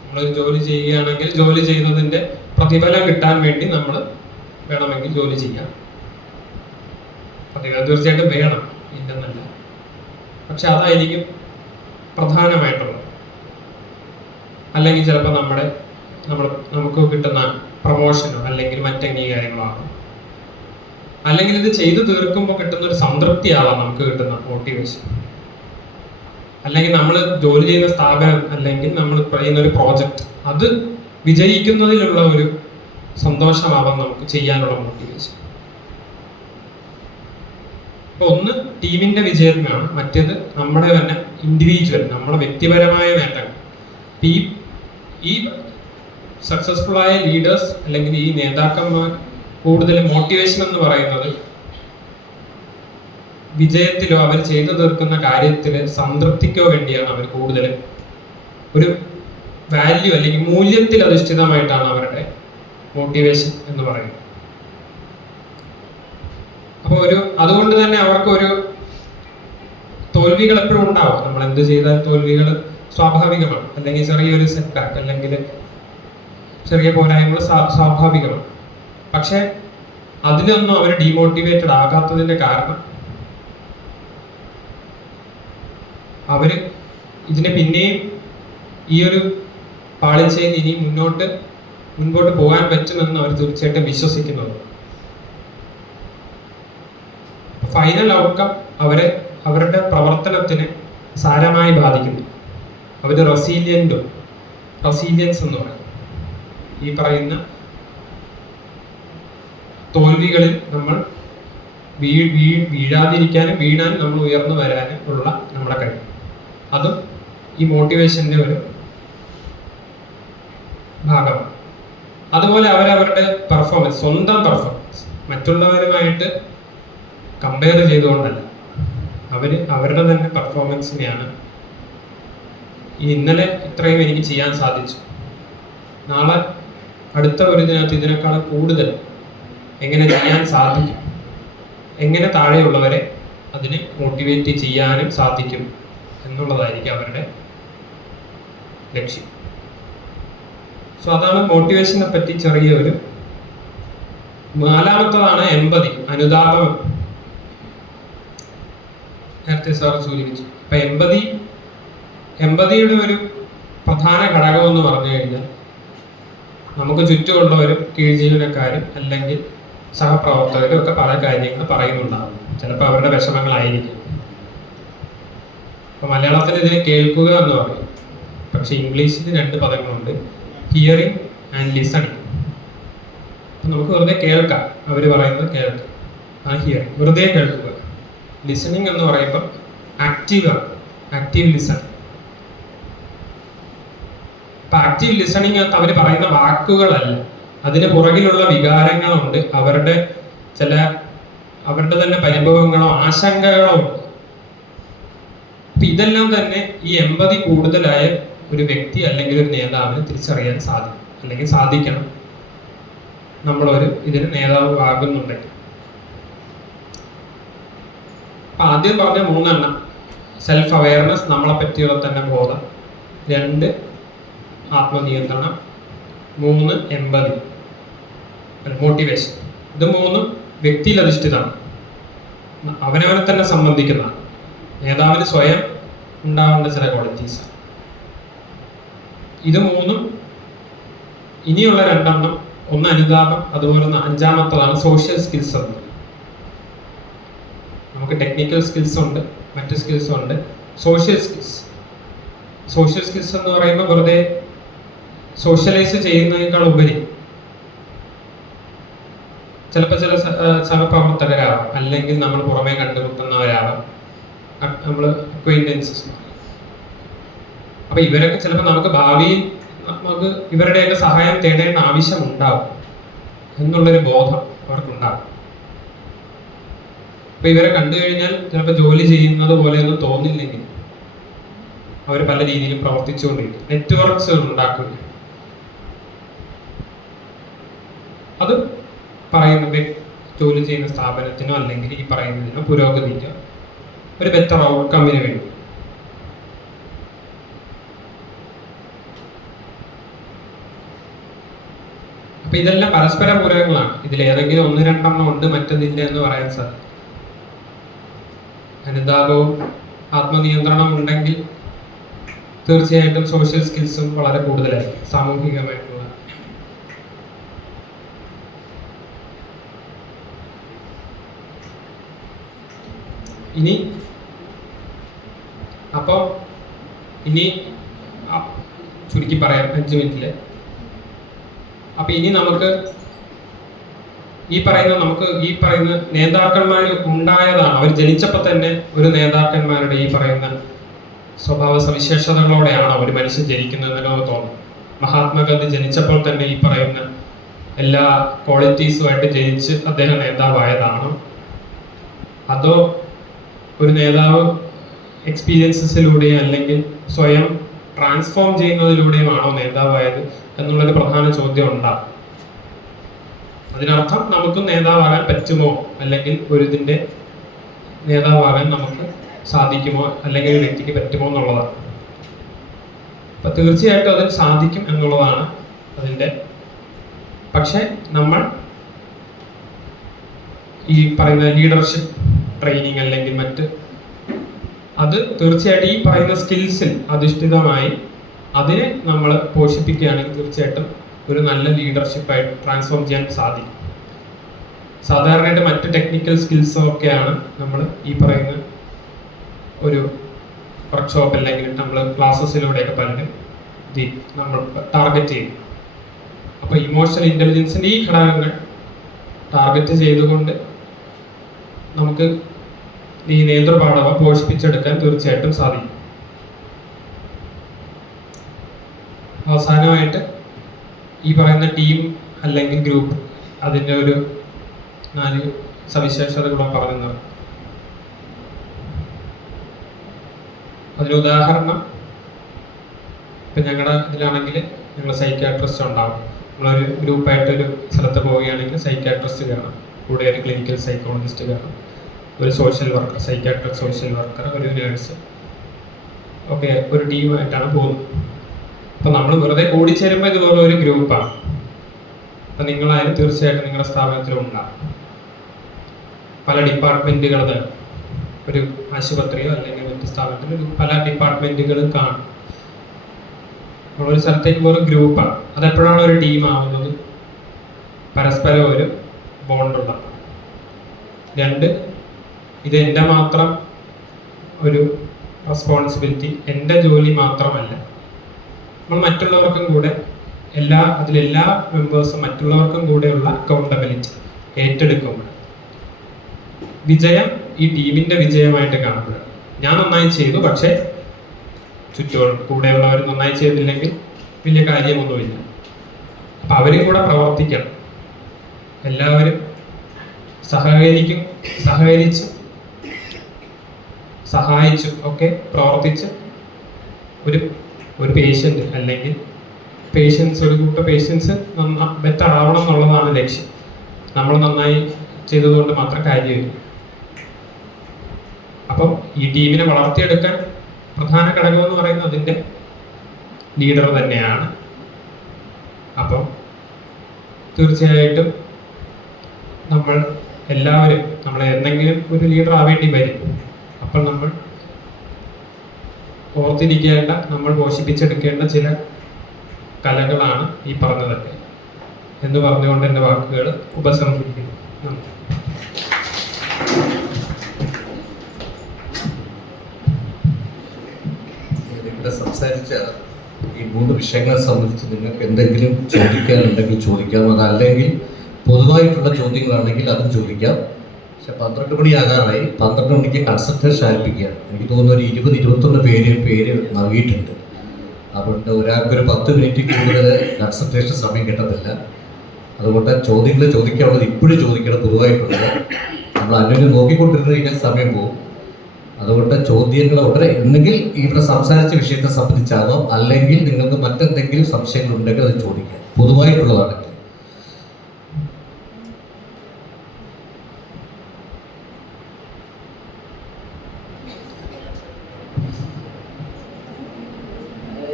നമ്മളൊരു ജോലി ചെയ്യുകയാണെങ്കിൽ ജോലി ചെയ്യുന്നതിൻ്റെ പ്രതിഫലം കിട്ടാൻ വേണ്ടി നമ്മൾ വേണമെങ്കിൽ ജോലി ചെയ്യാം. പ്രതിഫലം തീർച്ചയായിട്ടും വേണം, ഇല്ലെന്നല്ല. പക്ഷെ അതായിരിക്കും പ്രധാനമായിട്ടുള്ളത്. അല്ലെങ്കിൽ ചിലപ്പോൾ നമുക്ക് കിട്ടുന്ന പ്രൊമോഷനോ അല്ലെങ്കിൽ മറ്റംഗീകാരങ്ങളോ ആകും. അല്ലെങ്കിൽ ഇത് ചെയ്തു തീർക്കുമ്പോൾ കിട്ടുന്ന ഒരു സംതൃപ്തിയാവാം നമുക്ക് കിട്ടുന്ന മോട്ടിവേഷൻ. അല്ലെങ്കിൽ നമ്മൾ ജോലി ചെയ്യുന്ന സ്ഥാപനം അല്ലെങ്കിൽ നമ്മൾ ചെയ്യുന്ന ഒരു പ്രോജക്റ്റ് അത് വിജയിക്കുന്നതിലുള്ള ഒരു സന്തോഷമാവാം നമുക്ക് ചെയ്യാനുള്ള മോട്ടിവേഷൻ. ഇപ്പൊ ഒന്ന് ടീമിന്റെ വിജയമാണ്, മറ്റേത് നമ്മുടെ തന്നെ ഇൻഡിവിജ്വൽ, നമ്മുടെ വ്യക്തിപരമായ നേട്ടങ്ങൾ. ഈ സക്സസ്ഫുൾ ആയ ലീഡേഴ്സ് അല്ലെങ്കിൽ ഈ നേതാക്കന്മാർ കൂടുതൽ മോട്ടിവേഷൻ എന്ന് പറയുന്നത് വിജയത്തിലോ അവർ ചെയ്തു തീർക്കുന്ന കാര്യത്തിൽ സംതൃപ്തിക്കോ വേണ്ടിയാണ് അവർ കൂടുതൽ ഒരു വാല്യൂ അല്ലെങ്കിൽ മൂല്യത്തിൽ അധിഷ്ഠിതമായിട്ടാണ് അവരുടെ മോട്ടിവേഷൻ എന്ന് പറയുന്നത്. അപ്പോൾ അതുകൊണ്ട് തന്നെ അവർക്കൊരു തോൽവികൾ എപ്പോഴും ഉണ്ടാവും. നമ്മൾ എന്ത് ചെയ്താൽ തോൽവികൾ സ്വാഭാവികമാണ്, അല്ലെങ്കിൽ ചെറിയൊരു സെറ്റ് ബാക്ക് അല്ലെങ്കിൽ ചെറിയ പോരായ്മകൾ സ്വാഭാവികമാണ്. പക്ഷെ അതിലൊന്നും അവർ ഡീമോട്ടിവേറ്റഡ് ആകാത്തതിന്റെ കാരണം അവര് ഇതിനെ പിന്നെയും ഈ ഒരു പാളിച്ചയിൽ ഇനി മുൻപോട്ട് പോകാൻ പറ്റുമെന്ന് അവർ തീർച്ചയായിട്ടും വിശ്വസിക്കുന്നത്. ഫൈനൽ ഔട്ട്കം അവരുടെ പ്രവർത്തനത്തിന് സാരമായി ബാധിക്കുന്നു. അവർ റെസീലിയൻസ് എന്ന് പറയും. ഈ പറയുന്ന തോൽവികളിൽ നമ്മൾ വീഴാതിരിക്കാനും വീണാനും നമ്മൾ ഉയർന്നു വരാനും ഉള്ള നമ്മുടെ കഴിവ്, അതും ഈ മോട്ടിവേഷൻ്റെ ഒരു ഭാഗമാണ്. അതുപോലെ അവരവരുടെ പെർഫോമൻസ്, സ്വന്തം പെർഫോമൻസ് മറ്റുള്ളവരുമായിട്ട് കമ്പയർ ചെയ്തുകൊണ്ടല്ല, അവരുടെ തന്നെ പെർഫോമൻസിനെയാണ് ഇന്നലെ ഇത്രയും എനിക്ക് ചെയ്യാൻ സാധിച്ചു, നാളെ അടുത്ത ഒരു ദിനത്ത് ഇതിനേക്കാൾ കൂടുതൽ എങ്ങനെ ചെയ്യാൻ സാധിക്കും, എങ്ങനെ താഴെയുള്ളവരെ അതിനെ മോട്ടിവേറ്റ് ചെയ്യാനും സാധിക്കും എന്നുള്ളതായിരിക്കും അവരുടെ ലക്ഷ്യം. സോ അതാണ് മോട്ടിവേഷനെ പറ്റി ചെറിയൊരു. നാലാമത്തതാണ് എമ്പതി, അനുതാപം. നേരത്തെ സാർ സൂചിപ്പിച്ചു. അപ്പൊ എമ്പതിയുടെ ഒരു പ്രധാന ഘടകം എന്ന് പറഞ്ഞു കഴിഞ്ഞാൽ നമുക്ക് ചുറ്റുമുള്ളവരും കീഴ് ജീവനക്കാരും അല്ലെങ്കിൽ സഹപ്രവർത്തകരും ഒക്കെ പല കാര്യങ്ങൾ പറയുന്നുണ്ടാകും. ചിലപ്പോൾ അവരുടെ വിഷമങ്ങളായിരിക്കും. അപ്പൊ മലയാളത്തിൽ ഇതിനെ കേൾക്കുക എന്ന് പറയും, പക്ഷെ ഇംഗ്ലീഷിൽ 2 പദങ്ങളുണ്ട്, ഹിയറിംഗ് ആൻഡ് ലിസണിങ്. അപ്പൊ നമുക്ക് വെറുതെ കേൾക്കാം, അവർ പറയുന്നത് കേൾക്കാം, ആ ഹിയറിംഗ് വെറുതെ കേൾക്കുക. ലിസണിങ് എന്ന് പറയുമ്പോൾ ആക്റ്റീവ് ലിസൺ. അപ്പൊ ആക്റ്റീവ് ലിസണിങ് അവർ പറയുന്ന വാക്കുകളല്ല, അതിന് പുറകിലുള്ള വികാരങ്ങളുണ്ട്, അവരുടെ തന്നെ പരിഭവങ്ങളോ ആശങ്കകളോ ഉണ്ട്. അപ്പൊ ഇതെല്ലാം തന്നെ ഈ എമ്പതി കൂടുതലായ ഒരു വ്യക്തി അല്ലെങ്കിൽ ഒരു നേതാവിന് തിരിച്ചറിയാൻ സാധിക്കും, അല്ലെങ്കിൽ സാധിക്കണം നമ്മളൊരു ഇതിന് നേതാവ് ആകുന്നുണ്ടെങ്കിൽ. അപ്പൊ ആദ്യം പറഞ്ഞ 3 എണ്ണം: സെൽഫ് അവയർനെസ്, നമ്മളെ പറ്റിയുള്ള തന്നെ ബോധം; 2 ആത്മനിയന്ത്രണം; 3 എമ്പതി, മോട്ടിവേഷൻ. ഇത് 3 വ്യക്തിയിൽ അധിഷ്ഠിതമാണ്, അവനവനെ തന്നെ സംബന്ധിക്കുന്നതാണ്. നേതാവിന് സ്വയം ഉണ്ടാവേണ്ട ചില ക്വാളിറ്റീസ്. ഇത് 3 ഇനിയുള്ള 2 എണ്ണം: ഒന്ന് അനുതാപം, അതുപോലെ 5-മത്തതാണ് സോഷ്യൽ സ്കിൽസ് എന്ന്. നമുക്ക് ടെക്നിക്കൽ സ്കിൽസ് ഉണ്ട്, മറ്റ് സ്കിൽസ് ഉണ്ട്. സോഷ്യൽ സ്കിൽസ് എന്ന് പറയുമ്പോൾ വെറുതെ സോഷ്യലൈസ് ചെയ്യുന്നതിനേക്കാൾ ഉപരി ചിലപ്പോൾ ചില സഹപ്രവർത്തകരാവാം, അല്ലെങ്കിൽ നമ്മൾ പുറമേ കണ്ടുമുട്ടുന്നവരാവാം, നമ്മൾ അക്വൈൻറ്റൻസസ്. അപ്പൊ ഇവരൊക്കെ ചിലപ്പോൾ നമുക്ക് ഭാവിയിൽ നമുക്ക് ഇവരുടെയൊക്കെ സഹായം തേടേണ്ട ആവശ്യം ഉണ്ടാവും എന്നുള്ളൊരു ബോധം അവർക്കുണ്ടാകും. അപ്പൊ ഇവരെ കണ്ടു കഴിഞ്ഞാൽ ചിലപ്പോൾ ജോലി ചെയ്യുന്നത് പോലെയൊന്നും തോന്നില്ലെങ്കിൽ അവർ പല രീതിയിലും പ്രവർത്തിച്ചുകൊണ്ടിരിക്കും, നെറ്റ്വർക്ക്സ് ഉണ്ടാക്കുക. അത് പറയുന്ന ജോലി ചെയ്യുന്ന സ്ഥാപനത്തിനോ അല്ലെങ്കിൽ ഈ പറയുന്നതിനോ പുരോഗതിക്കോ ഒരു ബെറ്റർ ഔട്ട്കമ്മിന് വേണ്ടി. അപ്പൊ ഇതെല്ലാം പരസ്പര പൂരകങ്ങളാണ്. ഇതിലേതെങ്കിലും 1-2 എണ്ണം ഉണ്ട്, മറ്റതില്ല എന്ന് പറയാൻ സാധിക്കും. അനുതാപവും ആത്മനിയന്ത്രണം ഉണ്ടെങ്കിൽ തീർച്ചയായിട്ടും സോഷ്യൽ സ്കിൽസും വളരെ കൂടുതലായിരിക്കും, സാമൂഹികമായിട്ടുള്ള. ഇനി ചുരുക്കി പറയാം 5 മിനിറ്റില്. അപ്പൊ ഇനി നമുക്ക് ഈ പറയുന്ന നേതാക്കന്മാർ ഉണ്ടായതാണ്. അവർ ജനിച്ചപ്പോൾ തന്നെ ഒരു നേതാക്കന്മാരുടെ ഈ പറയുന്ന സ്വഭാവ സവിശേഷതകളോടെയാണ് ഒരു മനുഷ്യൻ ജനിക്കുന്നതെന്നോ തോന്നുന്നു. മഹാത്മാഗാന്ധി ജനിച്ചപ്പോൾ തന്നെ ഈ പറയുന്ന എല്ലാ ക്വാളിറ്റീസുമായിട്ട് ജനിച്ച് അദ്ദേഹം നേതാവായതാണോ, അതോ ഒരു നേതാവ് എക്സ്പീരിയൻസസിലൂടെയും അല്ലെങ്കിൽ സ്വയം ട്രാൻസ്ഫോം ചെയ്യുന്നതിലൂടെയുമാണോ നേതാവായത് എന്നുള്ളൊരു പ്രധാന ചോദ്യം ഉണ്ടാകും. അതിനർത്ഥം നമുക്ക് നേതാവാകാൻ പറ്റുമോ, അല്ലെങ്കിൽ ഇതിൻ്റെ നേതാവാകാൻ നമുക്ക് സാധിക്കുമോ, അല്ലെങ്കിൽ ഒരു വ്യക്തിക്ക് പറ്റുമോ എന്നുള്ളതാണ്. അപ്പൊ തീർച്ചയായിട്ടും അതിന് സാധിക്കും എന്നുള്ളതാണ് അതിൻ്റെ. പക്ഷെ നമ്മൾ ഈ പറയുന്ന ലീഡർഷിപ്പ് ട്രെയിനിങ് അല്ലെങ്കിൽ അത് തീർച്ചയായിട്ടും ഈ പറയുന്ന സ്കിൽസിൽ അധിഷ്ഠിതമായി അതിനെ നമ്മൾ പോഷിപ്പിക്കുകയാണെങ്കിൽ തീർച്ചയായിട്ടും ഒരു നല്ല ലീഡർഷിപ്പായിട്ട് ട്രാൻസ്ഫോം ചെയ്യാൻ സാധിക്കും. സാധാരണയായിട്ട് മറ്റ് ടെക്നിക്കൽ സ്കിൽസും ഒക്കെയാണ് നമ്മൾ ഈ പറയുന്ന ഒരു വർക്ക്ഷോപ്പ് അല്ലെങ്കിൽ നമ്മൾ ക്ലാസ്സസിലൂടെയൊക്കെ പലരും നമ്മൾ ടാർഗറ്റ് ചെയ്യും. അപ്പോൾ ഇമോഷണൽ ഇൻ്റലിജൻസിൻ്റെ ഈ ഘടകങ്ങൾ ടാർഗറ്റ് ചെയ്തുകൊണ്ട് നമുക്ക് ഈ നേതൃപാടവം പോഷിപ്പിച്ചെടുക്കാൻ തീർച്ചയായിട്ടും സാധിക്കും. അവസാനമായിട്ട് ഈ പറയുന്ന ടീം അല്ലെങ്കിൽ ഗ്രൂപ്പ് അതിൻ്റെ ഒരു 4 സവിശേഷതകളും പറയുന്നത്. അതിനുദാഹരണം ഇപ്പം ഞങ്ങളുടെ ഇതിലാണെങ്കിൽ ഞങ്ങൾ സൈക്യാട്രിസ്റ്റ് ഉണ്ടാകും. നമ്മളൊരു ഗ്രൂപ്പായിട്ടൊരു സ്ഥലത്ത് പോവുകയാണെങ്കിൽ സൈക്യാട്രിസ്റ്റ് കാണാം, കൂടെ ഒരു ക്ലിനിക്കൽ സൈക്കോളജിസ്റ്റ് കാണാം, ഒരു social worker, psychiatric social worker, ഒരു നേഴ്സ്, ഒക്കെ ഒരു ടീമായിട്ടാണ് പോകുന്നത്. അപ്പം നമ്മൾ വെറുതെ കൂടിച്ചേരുമ്പോൾ ഇതുപോലെ ഒരു ഗ്രൂപ്പാണ്. അപ്പം നിങ്ങളായാലും തീർച്ചയായിട്ടും നിങ്ങളുടെ സ്ഥാപനത്തിലും ഉണ്ടാകും. പല ഡിപ്പാർട്ട്മെൻറ്റുകൾ, ഒരു ആശുപത്രിയോ അല്ലെങ്കിൽ മറ്റ് സ്ഥാപനത്തിൽ പല ഡിപ്പാർട്ട്മെൻറ്റുകളും കാണും. നമ്മളൊരു സ്ഥലത്തേക്ക് ഒരു ഗ്രൂപ്പാണ്. അതെപ്പോഴാണ് ഒരു ടീമാവുന്നത്? പരസ്പരം ഒരു ബോണ്ടുള്ള. 2, ഇത് എൻ്റെ മാത്രം ഒരു റെസ്പോൺസിബിലിറ്റി, എൻ്റെ ജോലി മാത്രമല്ല, നമ്മൾ മറ്റുള്ളവർക്കും കൂടെ അതിലെല്ലാ മെമ്പേഴ്സും മറ്റുള്ളവർക്കും കൂടെയുള്ള അക്കൗണ്ടബിലിറ്റി ഏറ്റെടുക്കുമ്പോൾ വിജയം ഈ ടീമിൻ്റെ വിജയമായിട്ട് കാണുമ്പോൾ ഞാൻ നന്നായി ചെയ്തു, പക്ഷേ കൂടെയുള്ളവർ നന്നായി ചെയ്തില്ലെങ്കിൽ വലിയ കാര്യമൊന്നുമില്ല. അപ്പം അവരും കൂടെ പ്രവർത്തിക്കണം. എല്ലാവരും സഹകരിച്ചും സഹായിച്ചും ഒക്കെ പ്രവർത്തിച്ച് ഒരു പേഷ്യൻ്റ് അല്ലെങ്കിൽ ഒരു കൂട്ടം പേഷ്യൻസ് ബെറ്റർ ആവണം എന്നുള്ളതാണ് ലക്ഷ്യം. നമ്മൾ നന്നായി ചെയ്തതുകൊണ്ട് മാത്രം കാര്യമില്ല. അപ്പം ഈ ടീമിനെ വളർത്തിയെടുക്കാൻ പ്രധാന ഘടകം എന്ന് പറയുന്നത് അതിൻ്റെ ലീഡർ തന്നെയാണ്. അപ്പം തീർച്ചയായിട്ടും നമ്മൾ എന്തെങ്കിലും ഒരു ലീഡർ ആവേണ്ടി വരും. അപ്പോൾ നമ്മൾ ഓർത്തിരിക്കേണ്ട, നമ്മൾ പോഷിപ്പിച്ചെടുക്കേണ്ട ചില കലകളാണ് ഈ പറഞ്ഞതൊക്കെ എന്ന് പറഞ്ഞുകൊണ്ട് എൻ്റെ വാക്കുകൾ ഉപസംഹരിക്കുന്നു. നന്ദി. ഇവിടെ സംസാരിച്ച ഈ 3 വിഷയങ്ങളെ സംബന്ധിച്ച് നിങ്ങൾക്ക് എന്തെങ്കിലും ചോദിക്കാനുണ്ടെങ്കിൽ ചോദിക്കാം. അതല്ലെങ്കിൽ പൊതുവായിട്ടുള്ള ചോദ്യങ്ങളാണെങ്കിൽ അതും ചോദിക്കാം. പക്ഷെ 12 മണിയാകാറായി. 12 മണിക്ക് കൺസൾട്ടേഷൻ ആരംഭിക്കുകയാണ്. എനിക്ക് തോന്നുന്നു ഒരു 20-21 പേര് നൽകിയിട്ടുണ്ട്. അതുകൊണ്ട് ഒരാൾക്കൊരു 10 മിനിറ്റ് കൂടുതൽ കൺസൾട്ടേഷൻ സമയം കിട്ടത്തില്ല. അതുകൊണ്ട് ചോദ്യങ്ങൾ ചോദിക്കാനുള്ളത് ഇപ്പോഴും ചോദിക്കണം, പൊതുവായിട്ടുള്ളത്. നമ്മൾ അന്യോന്യം നോക്കിക്കൊണ്ടിരുന്ന് കഴിഞ്ഞാൽ സമയം പോകും. അതുകൊണ്ട് ചോദ്യങ്ങൾ ഉടനെ എന്തെങ്കിൽ ഇവിടെ സംസാരിച്ച വിഷയത്തെ സംബന്ധിച്ചാകാം, അല്ലെങ്കിൽ നിങ്ങൾക്ക് മറ്റെന്തെങ്കിലും സംശയങ്ങളുണ്ടെങ്കിൽ അത് ചോദിക്കാം, പൊതുവായിട്ടുള്ളതാണെങ്കിൽ.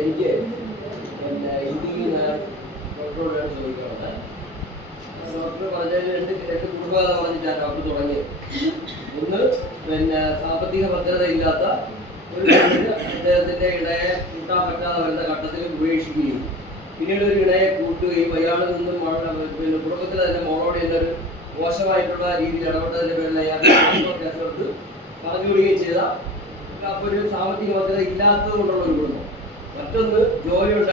എനിക്ക് ഇന്ത്യയിൽ ഡോക്ടറോടാണ് ചോദിക്കാറുണ്ട്. ഡോക്ടർ പറഞ്ഞാൽ രണ്ട് കുടുംബകഥ പറഞ്ഞിട്ടാണ് ഡോക്ടർ തുടങ്ങിയത്. ഒന്ന്, സാമ്പത്തിക ഭദ്രത ഇല്ലാത്ത ഒരു പെണ്ണിന് അദ്ദേഹത്തിൻ്റെ ഇണയെ കൂട്ടാൻ പറ്റാതെ വരുന്ന ഘട്ടത്തിൽ ഉപേക്ഷിക്കുകയും പിന്നീട് ഒരു ഇണയെ കൂട്ടുകയും അയാളിൽ നിന്നും കുടുംബത്തിൽ തന്നെ മോളോട് എന്നൊരു മോശമായിട്ടുള്ള രീതിയിൽ ഇടപെട്ടതിൻ്റെ പേരിൽ അയാൾ കേസെടുത്ത് പറഞ്ഞു വിടുകയും ചെയ്ത അപ്പോൾ ഒരു സാമ്പത്തിക ഭദ്രത ഇല്ലാത്തത് കൊണ്ടുള്ള ഒരു കുടുംബം. മറ്റൊന്ന്, ജോലിയുണ്ട്